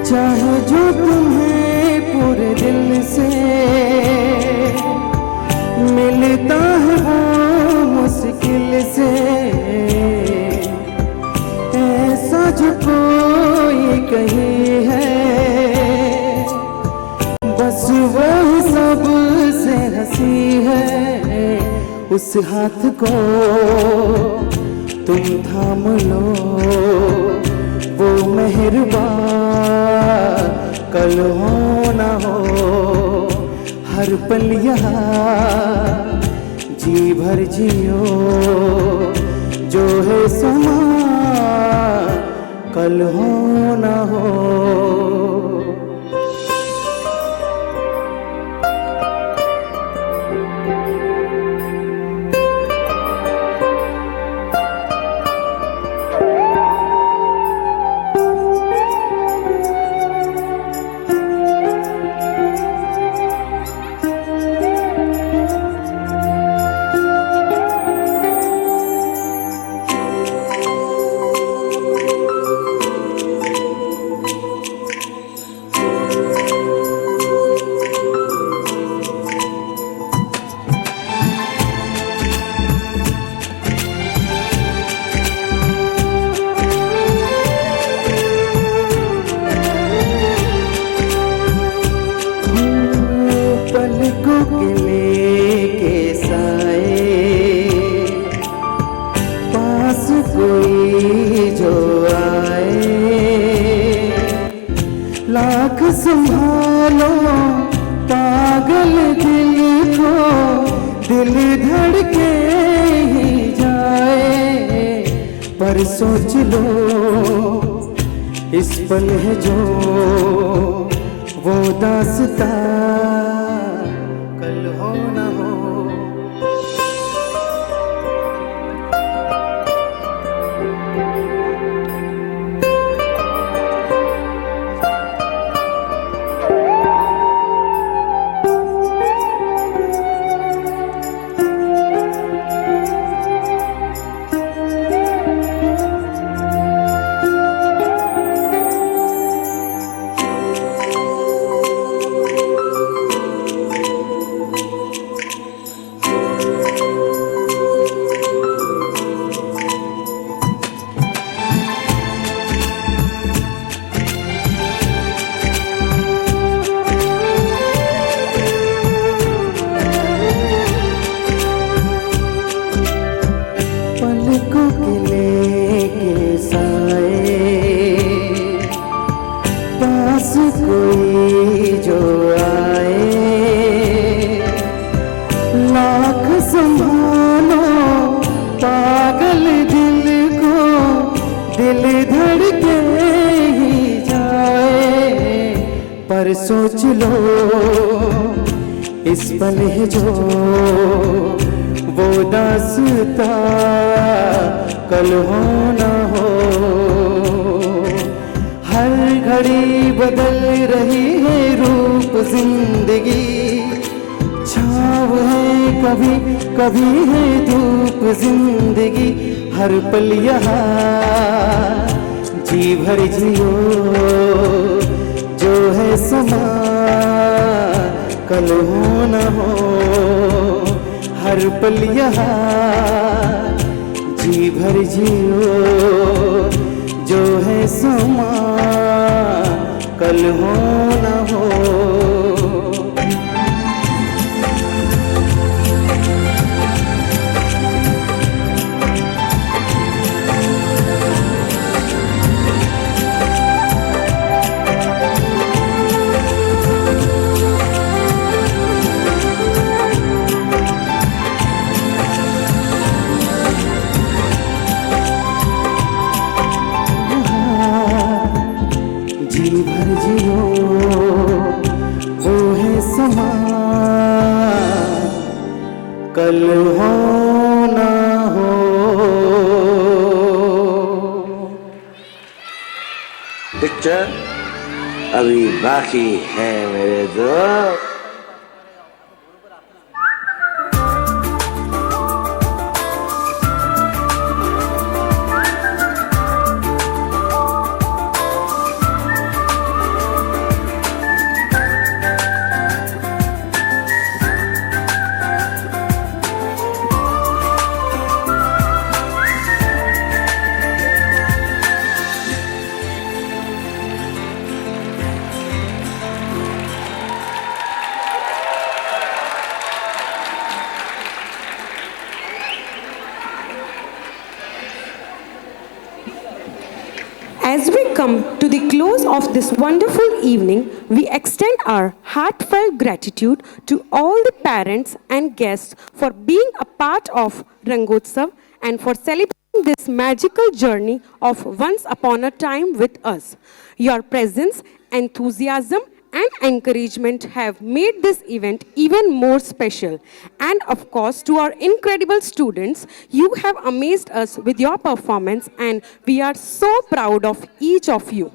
चाहे जो तुम्हें पूरे दिल से मिलता है वो मुश्किल से, ऐसा जो कोई कहीं है, बस वो सबसे हंसी है, उस हाथ को तुम थाम लो, वो मेहरबान कल हो न हो, हर पल यहाँ जी भर जियो, जो है समा कल हो न हो। पलकों के लेके साए, पास कोई जो आए, लाख संभालो पागल दिल को, दिल धड़के ही जाए, पर सोच लो इस पल है जो वो दास्तां कल हो न हो। पलकों के लेके साए, पास कोई जो आए, लाख संभालो पागल दिल को, दिल धड़के ही जाए, पर सोच लो इस पल है जो वो दास्तां कल हो न हो, हर घड़ी बदल रही है रूप जिंदगी, छाव है कभी कभी है धूप जिंदगी, हर पल यहाँ जी भर जियो, जो है समा कल हो न हो, हर पल यहाँ जी भर जियो, जो है समा कल हो न हो। जी भर जियो, वो है समा कल हो ना हो। पिक्चर अभी बाकी है मेरे दोस्त। As we come to the close of this wonderful evening, we extend our heartfelt gratitude to all the parents and guests for being a part of Rangotsav and for celebrating this magical journey of once upon a time with us. Your presence, enthusiasm, and encouragement have made this event even more special. And of course, to our incredible students, you have amazed us with your performance, and we are so proud of each of you.